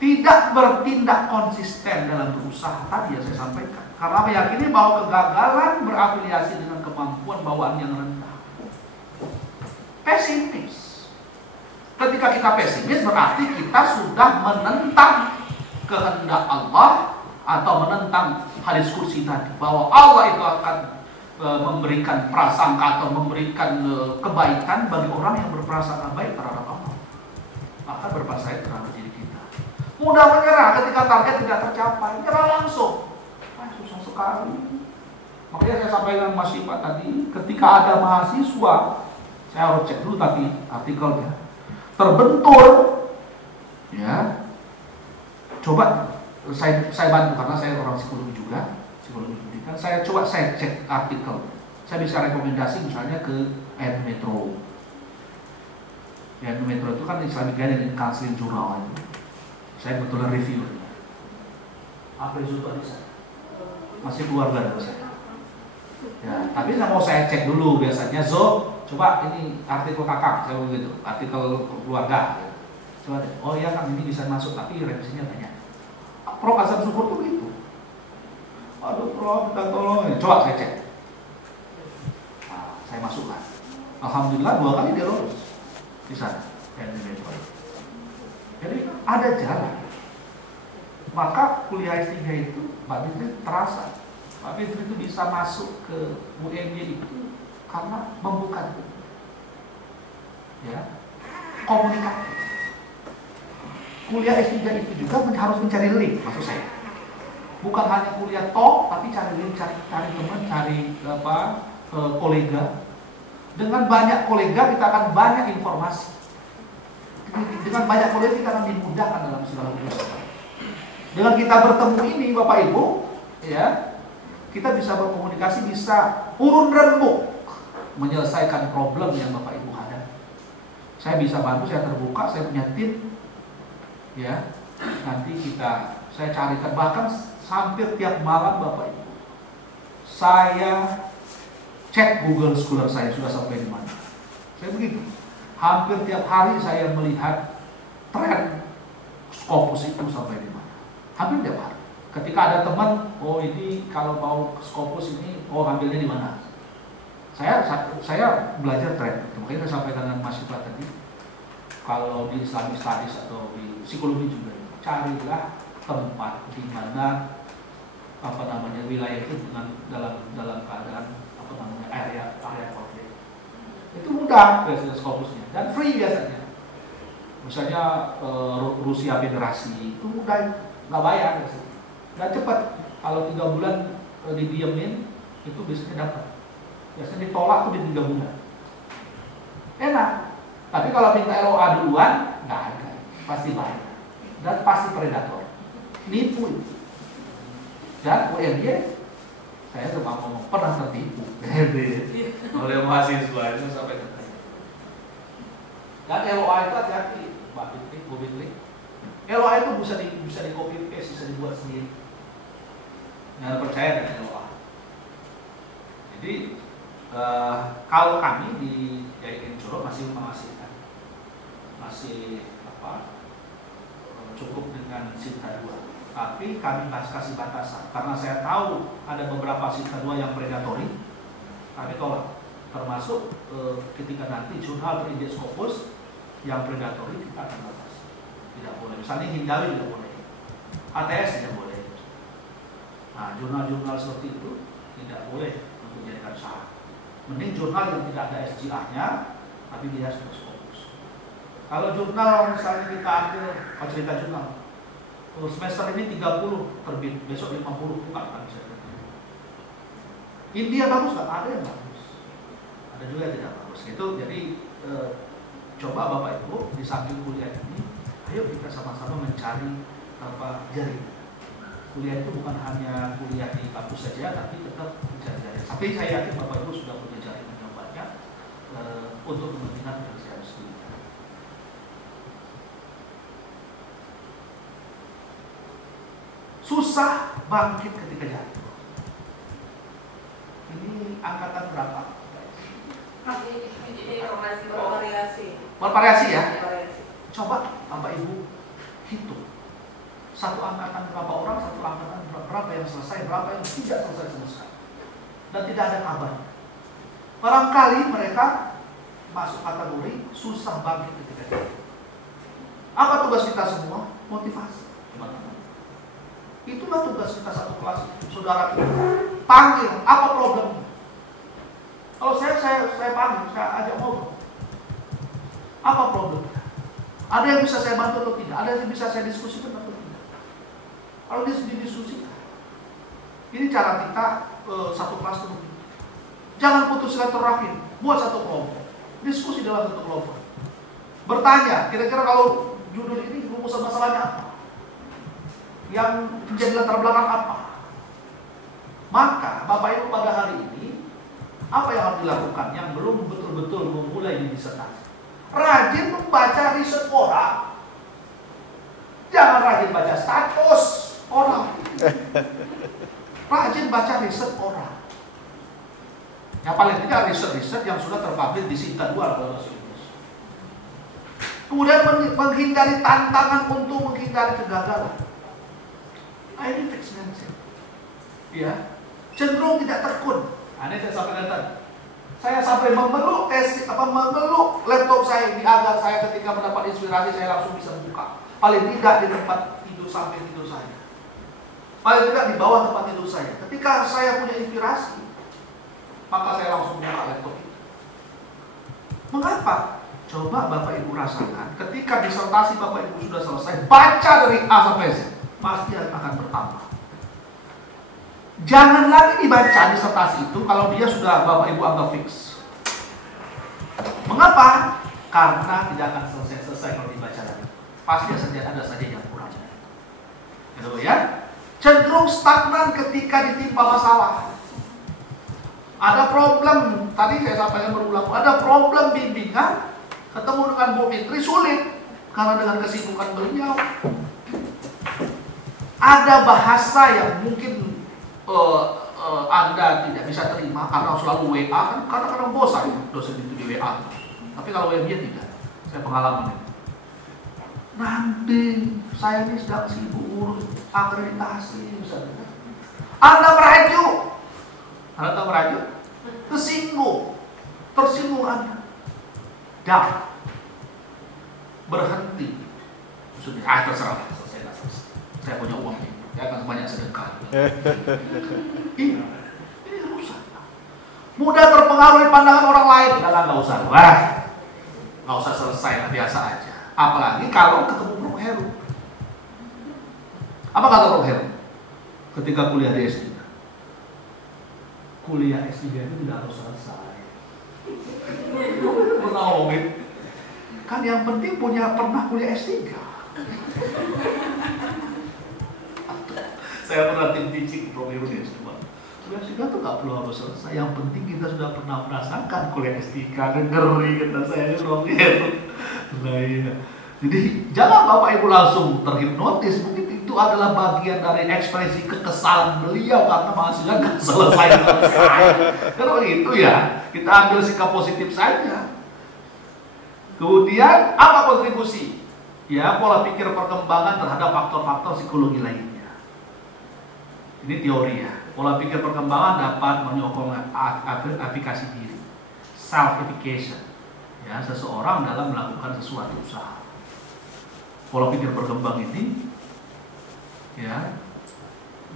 tidak bertindak konsisten dalam berusaha. Tadi yang saya sampaikan, karena meyakini bahwa kegagalan berafiliasi dengan kemampuan bawaan yang rendah. Pesimis. Ketika kita pesimis berarti kita sudah menentang kehendak Allah atau menentang hadis kursi tadi, bahwa Allah itu akan memberikan prasangka atau memberikan kebaikan bagi orang yang berprasangka baik terhadap Allah, maka berprasangka terhadap diri kita. Mudah menyerah ketika target tidak tercapai, menyerah langsung. Susah sekali. Makanya saya sampaikan Mas Ipa tadi, ketika ada mahasiswa, saya harus cek dulu tadi artikelnya, terbentur, ya. Coba saya bantu karena saya orang psikologi juga, psikologi pendidikan. Saya cek artikel. Saya bisa rekomendasi misalnya ke AIN Metro. AIN Metro itu kan Islamic Guardian Counseling Journal itu. Saya kebetulan review. Apa itu tadi saya? Masih keluarga dari saya. Ya, tapi nggak mau saya cek dulu biasanya. Coba ini artikel kakak, saya begitu, artikel keluarga. Coba deh. Oh iya Kang, ini bisa masuk tapi revisinya banyak. Prof azab syukur tuh gitu. Aduh Prof, minta tolong. Coba saya cek. Nah, saya masukkan. Alhamdulillah 2 kali dia lulus di sana. Jadi ada jalan. Maka kuliah S3 itu Mbak Fitri terasa. Mbak Fitri itu bisa masuk ke UNY itu karena membuka itu. Ya, komunikatif. Kuliah S3 itu juga harus mencari link, maksud saya. Bukan hanya kuliah tok, tapi cari link, cari teman, cari kolega. Dengan banyak kolega kita akan banyak informasi. Dengan banyak kolega kita akan dimudahkan dalam segala urusan. Dengan kita bertemu ini, Bapak Ibu, ya, kita bisa berkomunikasi, bisa urun rembuk menyelesaikan problem yang Bapak Ibu hadapi. Saya bisa bantu, saya terbuka, saya punya tim, ya. Nanti saya carikan, bahkan hampir tiap malam Bapak Ibu, saya cek Google Scholar saya sudah sampai di mana. Saya begitu. Hampir tiap hari saya melihat tren Scopus itu sampai di mana. Hampir tiap hari. Ketika ada teman, oh ini kalau mau Scopus ini, oh ambilnya di mana? Saya belajar tren. Makanya saya sampaikan dengan mahasiswa tadi, kalau di Islamic Studies atau di psikologi juga, carilah tempat di mana wilayah itu dalam keadaan area konflik. Itu mudah biasanya Scopusnya dan free biasanya. Misalnya Rusia Federasi itu mudah, nggak bayar biasanya. Dan cepat, kalau 3 bulan didiemin itu biasanya dapat. Biasanya ditolak tuh di 3 bulan. Enak. Tapi kalau minta LOA duluan, nggak ada, pasti bayar dan pasti predator, nipu itu. Dan UNY saya tuh ngomong pernah tertipu oleh mahasiswa itu sampai tertipu. Dan LOA itu hati-hati, Mbak Fitri, Bu Fitri. LOA itu bisa di copy paste, bisa dibuat sendiri. Jangan percaya dengan LOA. Jadi kalau kami di Jaikin Coro masih cukup dengan Sinta 2. Tapi kami kasih batasan karena saya tahu ada beberapa Sinta 2 yang predatory. Kami tolak. Termasuk ketika nanti jurnal terindeks Scopus yang predatory kita akan batasi. Tidak boleh. Misalnya Hindawi tidak boleh. ATS tidak boleh. Nah, jurnal-jurnal seperti itu tidak boleh untuk dijadikan syarat. Mending jurnal yang tidak ada SGA-nya, tapi dia sudah Scopus. Kalau jurnal misalnya kita ambil cerita jurnal, semester ini 30 terbit, besok 50 bukan kan bisa. India bagus nggak? Ada yang bagus, ada juga yang tidak bagus. Itu jadi coba Bapak Ibu di samping kuliah ini, ayo kita sama-sama mencari jaringan. Kuliah itu bukan hanya kuliah di kampus saja, tapi tetap mencari jaringan. Tapi saya yakin Bapak Ibu sudah punya jaringan yang banyak untuk kepentingan penyelesaian studi. Susah bangkit ketika jatuh. Ini angkatan berapa? Bervariasi ya. Coba Bapak Ibu hitung. Satu angkatan berapa orang, satu angkatan berapa yang selesai, berapa yang tidak selesai sama sekali. Dan tidak ada kabar. Barangkali mereka masuk kategori susah bangkit ketika jatuh. Apa tugas kita semua? Motivasi. Itulah tugas kita satu kelas, saudara kita. Panggil, apa problemnya? Kalau saya panggil, saya ajak ngobrol. Apa problemnya? Ada yang bisa saya bantu atau tidak? Ada yang bisa saya diskusikan atau tidak? Kalau didiskusikan, ini cara kita satu kelas itu. Jangan putus silaturahim, buat satu kelompok, diskusi dalam satu kelompok. Bertanya, kira-kira kalau judul ini rumusan masalahnya apa? Yang menjadi latar belakang apa? Maka Bapak Ibu pada hari ini apa yang harus dilakukan yang belum betul-betul memulai di disertasi? Rajin membaca riset orang. Jangan rajin baca status orang. Rajin baca riset orang. Yang paling tidak riset-riset yang sudah terpublish di Sinta 2 kalau bahasa Inggris. Kemudian menghindari tantangan untuk menghindari kegagalan. ini fix mindset. Ya, cenderung tidak tekun. Nah, ini saya sampaikan tadi. Saya sampai memeluk memeluk laptop saya di agar saya ketika mendapat inspirasi saya langsung bisa buka. Paling tidak di tempat tidur samping tidur saya. Paling tidak di bawah tempat tidur saya. Ketika saya punya inspirasi, maka saya langsung buka laptop itu. Mengapa? Coba Bapak Ibu rasakan, ketika disertasi Bapak Ibu sudah selesai, baca dari A sampai Z, pasti akan bertambah. Jangan lagi dibaca disertasi itu kalau dia sudah Bapak Ibu anggap fix. Mengapa? Karena tidak akan selesai-selesai kalau dibaca lagi. Pasti ada saja yang kurang. Gitu ya. Cenderung stagnan ketika ditimpa masalah. Ada problem, tadi saya sampaikan berulang, ada problem bimbingan, ketemu dengan Bu Fitri sulit karena dengan kesibukan beliau. Ada bahasa yang mungkin Anda tidak bisa terima karena selalu WA, kan kadang-kadang bosan ya, dosen itu di WA. Tapi kalau WA dia tidak, saya pengalaman itu. Nanti saya ini sedang sibuk urus akreditasi misalnya. Anda merajuk, tersinggung Anda. Dan berhenti. Sudah, terserah, selesai. Saya punya uang ini. Saya akan banyak sedekah. Ini rusak. Mudah terpengaruhi pandangan orang lain. Nggak usah. Nggak usah selesai, biasa aja. Apalagi kalau ketemu Bro Heru. Apa kata Bro Heru? Ketika kuliah di S3. Kuliah S3 itu tidak harus selesai. Pernah ngomongin. Kan yang penting pernah kuliah S3. Saya pernah tim teaching Bro Heru di S2. Kuliah S3 itu nggak perlu harus selesai. Yang penting kita sudah pernah merasakan kuliah S3. Ngeri kata saya Bro Heru. Nah iya. Jadi jangan Bapak Ibu langsung terhipnotis. Mungkin itu adalah bagian dari ekspresi kekesalan beliau karena mahasiswa nggak selesai. Kalau itu ya kita ambil sikap positif saja. Kemudian apa kontribusi? Ya, pola pikir perkembangan terhadap faktor-faktor psikologi lainnya. Ini teori ya. Pola pikir perkembangan dapat menyokong efikasi diri, self-effication. Ya, seseorang dalam melakukan sesuatu usaha. Pola pikir berkembang ini ya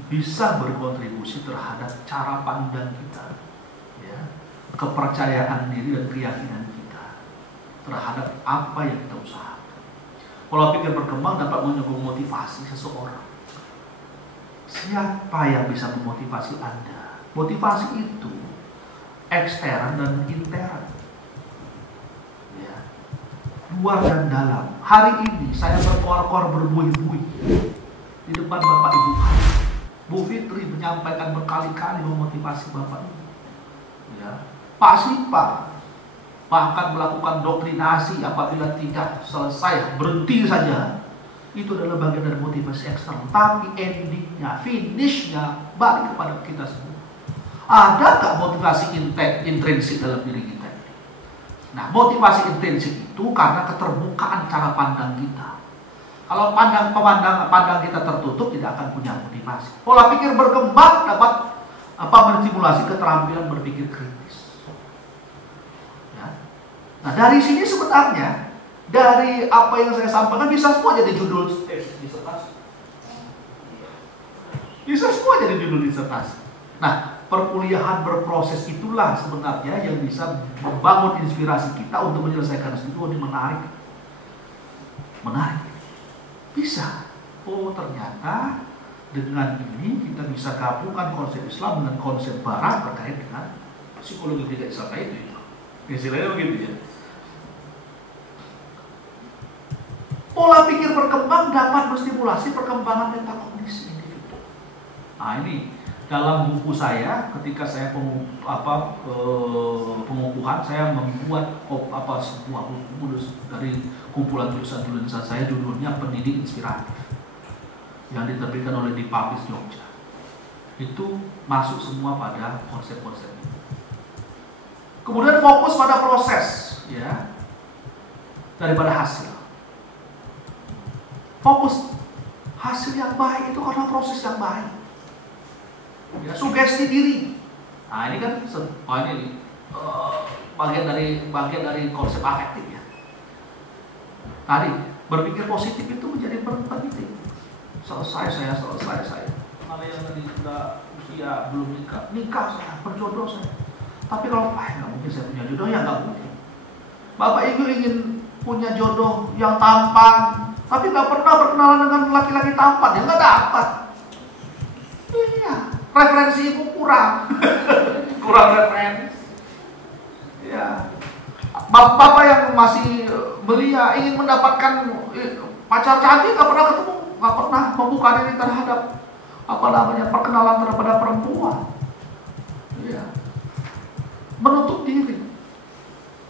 bisa berkontribusi terhadap cara pandang kita, ya, kepercayaan diri dan keyakinan kita terhadap apa yang kita usahakan. Pola pikir berkembang dapat menyokong motivasi seseorang. Siapa yang bisa memotivasi Anda? Motivasi itu ekstern dan intern. Luar dan dalam. Hari ini saya berkoar-koar berbuih-buih di depan Bapak Ibu. Bu Fitri menyampaikan berkali-kali memotivasi Bapak Ibu. Ya. Pak Sipa bahkan melakukan doktrinasi apabila tidak selesai, berhenti saja. Itu adalah bagian dari motivasi eksternal. Tapi endingnya, finishnya balik kepada kita semua. Ada nggak motivasi intrinsik dalam diri kita? Nah, motivasi intrinsik itu karena keterbukaan cara pandang kita. Kalau pandang kita tertutup, tidak akan punya motivasi. Pola pikir berkembang dapat menstimulasi keterampilan berpikir kritis. Ya. Nah, dari sini sebenarnya dari apa yang saya sampaikan bisa semua jadi judul disertasi. Bisa semua jadi judul disertasi. Nah, perkuliahan berproses itulah sebenarnya yang bisa membangun inspirasi kita untuk menyelesaikan studi. Ini menarik. Bisa. Oh, ternyata dengan ini kita bisa gabungkan konsep Islam dengan konsep Barat terkait dengan psikologi tidak Islam itu. Istilahnya begitu ya. Pola pikir berkembang dapat menstimulasi perkembangan metakognisi individu. Nah, ini dalam buku saya, ketika saya pengukuhan, saya membuat sebuah buku dari kumpulan tulisan-tulisan saya, judulnya Pendidik Inspiratif, yang diterbitkan oleh Dipapis Jogja. Itu masuk semua pada konsep-konsep ini. Kemudian fokus pada proses, ya, daripada hasil. Fokus Hasil yang baik itu karena proses yang baik. Ya, sugesti diri. Nah ini kan ini bagian dari konsep afektif ya. Tadi berpikir positif itu menjadi penting. Selesai saya. Kalau yang tadi sudah usia belum nikah saya, berjodoh saya. Tapi kalau nggak mungkin saya punya jodoh, ya nggak mungkin. Bapak Ibu ingin punya jodoh yang tampan, tapi nggak pernah berkenalan dengan laki-laki tampan, ya nggak dapat. Iya, referensi ibu kurang, kurang referensi. Ya, bapak yang masih belia ingin mendapatkan pacar cantik, nggak pernah ketemu, nggak pernah membuka diri terhadap perkenalan terhadap perempuan. Iya, menutup diri.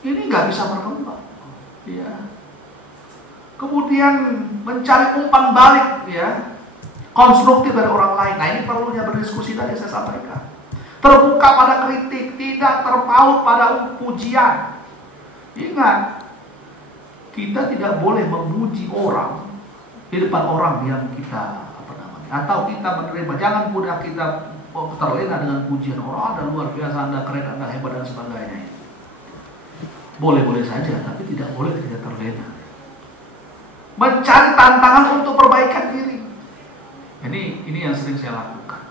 Ini nggak bisa berkembang. Ya. Kemudian mencari umpan balik ya, konstruktif dari orang lain. Nah ini perlunya berdiskusi tadi saya sampaikan. Terbuka pada kritik, tidak terpaut pada pujian. Ingat, kita tidak boleh memuji orang di depan orang yang kita atau kita menerima. Jangan mudah kita terlena dengan pujian orang. Anda luar biasa, Anda keren, Anda hebat dan sebagainya. Boleh-boleh saja, tapi tidak boleh tidak terlena. Mencari tantangan untuk perbaikan diri. Ini yang sering saya lakukan.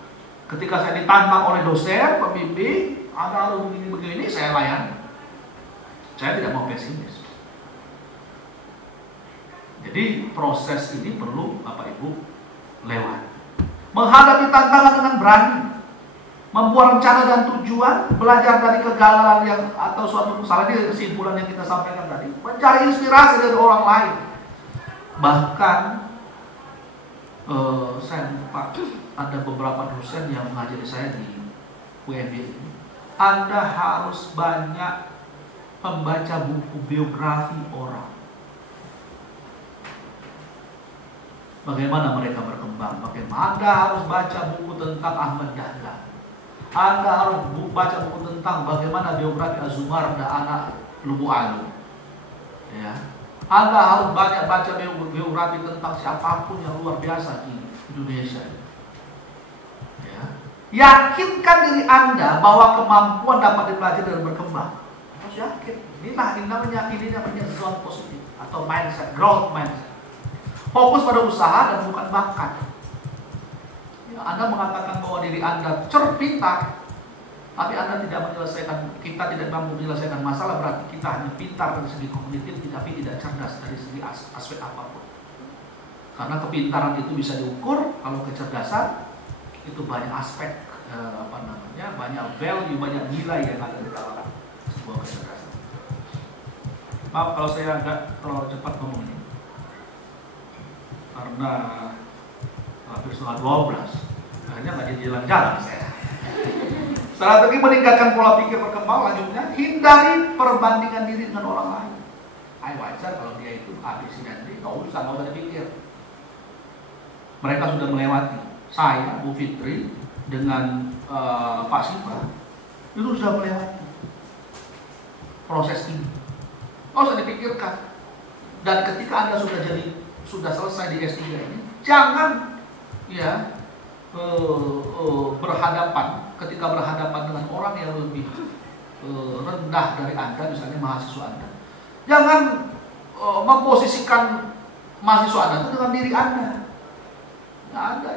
Ketika saya ditantang oleh dosen, pembimbing, Anda harus begini-begini, saya layani. Saya tidak mau pesimis. Jadi proses ini perlu Bapak Ibu lewat. Menghadapi tantangan dengan berani. Membuat rencana dan tujuan, belajar dari kegagalan yang atau suatu kesalahan. Ini kesimpulan yang kita sampaikan tadi. Mencari inspirasi dari orang lain. Bahkan saya lupa, ada beberapa dosen yang mengajari saya di UMB ini. Anda harus banyak membaca buku biografi orang. Bagaimana mereka berkembang? Bagaimana Anda harus baca buku tentang Ahmad Dahlan. Anda harus baca buku tentang bagaimana biografi Azumarda anak Lubu Alu. Ya. Anda harus banyak baca biografi tentang siapapun yang luar biasa di Indonesia. Ya. Yakinkan diri Anda bahwa kemampuan dapat dipelajari dan berkembang. Harus yakin. Ini namanya sesuatu positif atau mindset, growth mindset. Fokus pada usaha dan bukan bakat. Anda mengatakan bahwa diri Anda pintar, tapi Anda kita tidak mampu menyelesaikan masalah, berarti kita hanya pintar dari segi kognitif, tapi tidak cerdas dari segi aspek apapun. Karena kepintaran itu bisa diukur, kalau kecerdasan itu banyak aspek, banyak value, banyak nilai yang ada di dalam sebuah kecerdasan. Maaf kalau saya agak terlalu cepat ngomong ini, karena hampir setengah 12. Hanya nggak jadi jalan-jalan saya. Strategi meningkatkan pola pikir berkembang. Lanjutnya, hindari perbandingan diri dengan orang lain. Wajar kalau dia itu A, B, C, dan D. Nggak usah dipikir. Mereka sudah melewati. Saya, Bu Fitri, dengan Pak Sipa, itu sudah melewati proses ini. Nggak usah dipikirkan. Dan ketika Anda sudah selesai di S3 ini, jangan ketika berhadapan dengan orang yang lebih rendah dari Anda, misalnya mahasiswa Anda, jangan memposisikan mahasiswa Anda itu dengan diri Anda. Nggak ada.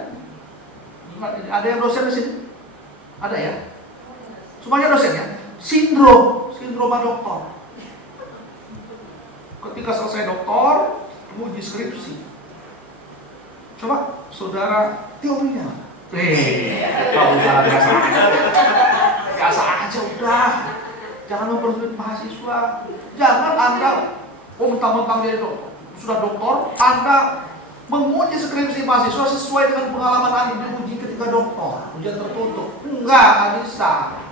Ada yang dosen di sini? Ada ya? Semuanya dosen ya? Sindroma doktor. Ketika selesai doktor, uji skripsi. Coba saudara teorinya. Biasa aja udah. Jangan mempersulit mahasiswa. Jangan Anda mentang-mentang dia itu sudah doktor, Anda menguji skripsi mahasiswa sesuai dengan pengalaman Anda diuji ketika doktor, ujian tertutup. Enggak bisa.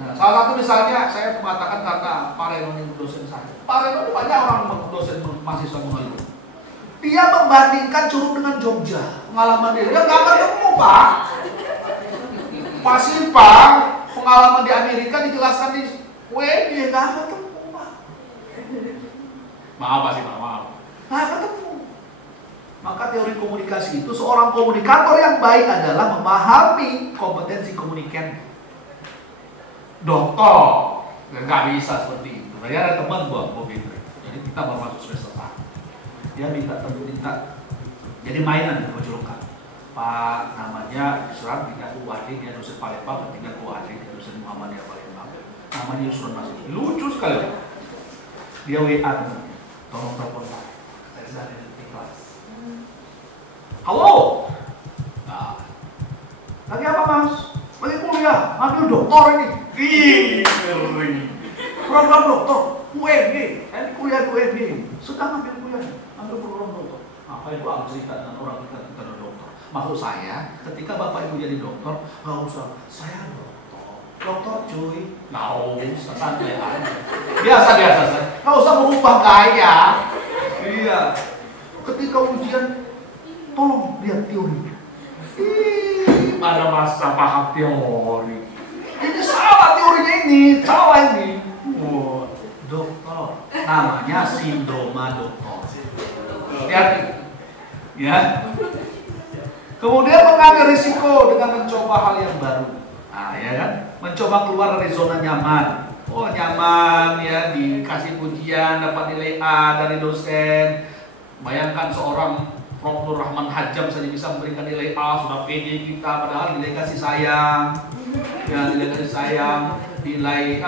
Nah, salah satu misalnya saya mengatakan karena Pak Reno ini dosen saya. Pak Reno banyak orang dosen mahasiswa mengeluh. Dia membandingkan Curug dengan Jogja, pengalaman dia. Dia nggak ketemu Pak. Pak Sipa, pengalaman di Amerika dijelaskan di dia nggak ketemu Pak. Maaf Pak Sipa, maaf. Nggak ketemu. Maka teori komunikasi itu seorang komunikator yang baik adalah memahami kompetensi komunikan. Dokter nggak bisa seperti itu. Tadi ada teman gua gitu. Jadi kita baru masuk semester 1. Dia minta. Jadi mainan gua julukan. Pak namanya Yusran, pindah ke UAD, dia dosen Palembang, pindah ke UAD, dia dosen Muhammadiyah Palembang. Namanya Yusran Mas. Lucu sekali. Dia WA, tolong telepon Pak. Saya sedang di kelas. Halo. Nah, lagi apa Mas? Lagi kuliah, ambil doktor ini. Program doktor, UMG. Saya kuliah di UMG. Sedang ambil kuliah, ambil program doktor. Apa itu cerita dengan orang kita dokter? Maksud saya, ketika Bapak Ibu jadi dokter, nggak usah, saya dokter cuy, nggak usah, santai aja. Biasa saja, nggak usah merubah gaya. Iya. Ketika ujian, tolong lihat teori. Pada masa paham teori. Ini salah teorinya ini, salah ini. Dokter, namanya sindroma dokter. Hati-hati, ya. Kemudian mengambil risiko dengan mencoba hal yang baru. Nah, ya kan? Mencoba keluar dari zona nyaman. Oh, nyaman ya, dikasih pujian, dapat nilai A dari dosen. Bayangkan seorang Prof. Nur Rahman Hajam saja bisa memberikan nilai A, sudah pede kita, padahal nilai kasih sayang. Ya, nilai kasih sayang, nilai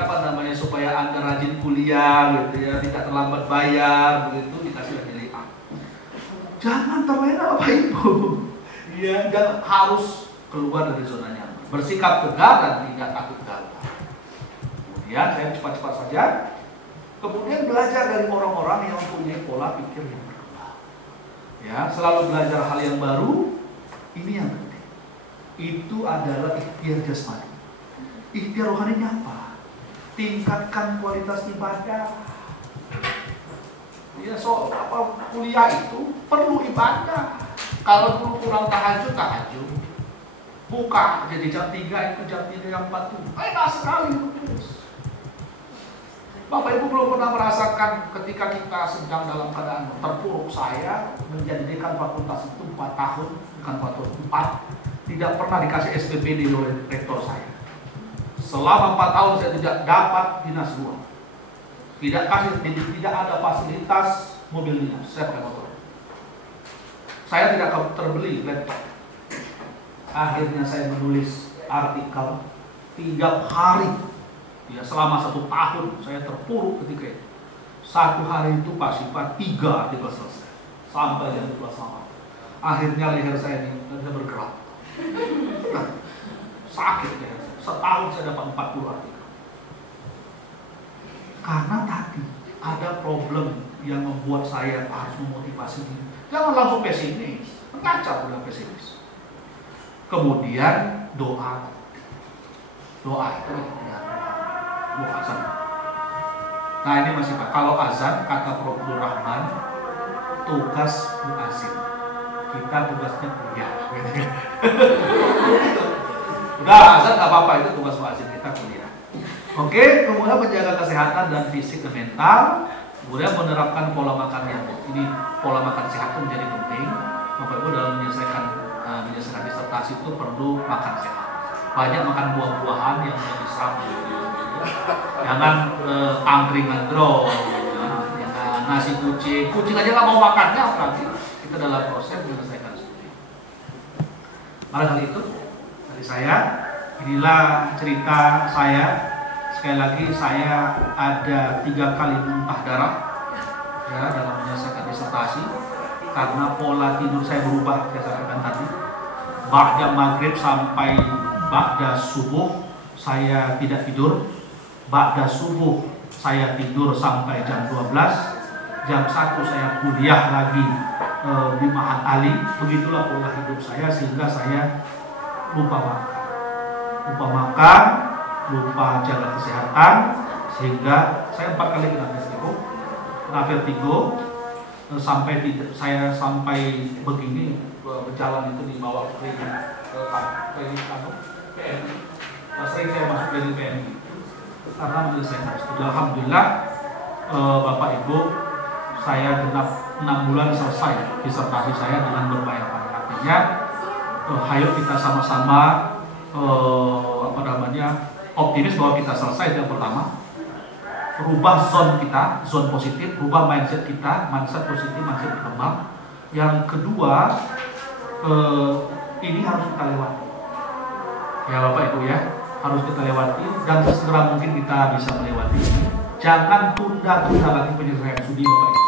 supaya Anda rajin kuliah gitu ya, tidak terlambat bayar, begitu dikasih nilai A. Jangan terlena Bapak Ibu. Ya, dan harus keluar dari zona nyaman. Bersikap tegar dan tidak takut gagal. Kemudian saya cepat-cepat saja. Kemudian belajar dari orang-orang yang mempunyai pola pikir yang berkembang. Ya, selalu belajar hal yang baru. Ini yang penting. Itu adalah ikhtiar jasmani. Ikhtiar rohaninya apa? Tingkatkan kualitas ibadah. Ya, kuliah itu perlu ibadah. Kalau dulu kurang tahajud. Buka jadi jam 3 itu jam 3 jam 4 tuh. Enak sekali terus. Bapak Ibu belum pernah merasakan ketika kita sedang dalam keadaan terpuruk. Saya menjadikan fakultas itu 4 tahun, bukan fakultas 4. Tidak pernah dikasih SPPD oleh rektor saya. Selama 4 tahun saya tidak dapat dinas ruang. Tidak ada fasilitas mobil dinas. Saya pakai motor. Saya tidak terbeli laptop. Akhirnya saya menulis artikel tiap hari. Ya, selama 1 tahun saya terpuruk ketika itu. 1 hari itu Pak Sifat 3 artikel selesai. Sampai jam 12 malam. Akhirnya leher saya ini tidak bergerak. Sakit leher saya. Setahun saya dapat 40 artikel. Karena tadi ada problem yang membuat saya harus memotivasi diri. Jangan langsung pesimis, mengacar udah pesimis. Kemudian doa itu azan. Nah ini masih Pak, kalau azan kata Prof. Nur Rahman, tugas muazin. Kita tugasnya kuliah. Udah azan nggak apa-apa, itu tugas muazin, kita kuliah. Oke, kemudian menjaga kesehatan dan fisik dan mental. Kemudian menerapkan pola makan yang ini, pola makan sehat itu menjadi penting. Bapak Ibu dalam menyelesaikan disertasi itu perlu makan sehat. Banyak makan buah-buahan yang menjadi serat. Jangan angkringan draw, jangan nasi kucing aja nggak mau makannya, apalagi kita dalam proses menyelesaikan studi. Maka hal itu dari saya, inilah cerita saya. Sekali lagi saya ada 3 kali muntah darah ya dalam menyelesaikan disertasi karena pola tidur saya berubah, saya sampaikan tadi. Ba'da maghrib sampai ba'da subuh saya tidak tidur. Ba'da subuh saya tidur sampai jam 12. Jam 1 saya kuliah lagi di Ma'had Ali. Begitulah pola hidup saya sehingga saya lupa makan, lupa jaga kesehatan, sehingga saya 4 kali kena vertigo sampai saya sampai begini berjalan itu dibawa ke klinik PMI. Sering saya masuk klinik PMI karena menyelesaikan studi. Alhamdulillah Bapak Ibu, saya genap 6 bulan selesai disertasi saya dengan berbayar pajak. Artinya, ayo kita sama-sama optimis bahwa kita selesai. Yang pertama, rubah zone positif, rubah mindset kita, mindset positif, mindset berkembang. Yang kedua, ini harus kita lewati. Ya Bapak Ibu ya, harus kita lewati dan sesegera mungkin kita bisa melewati ini. Jangan tunda lagi penyelesaian studi Bapak Ibu.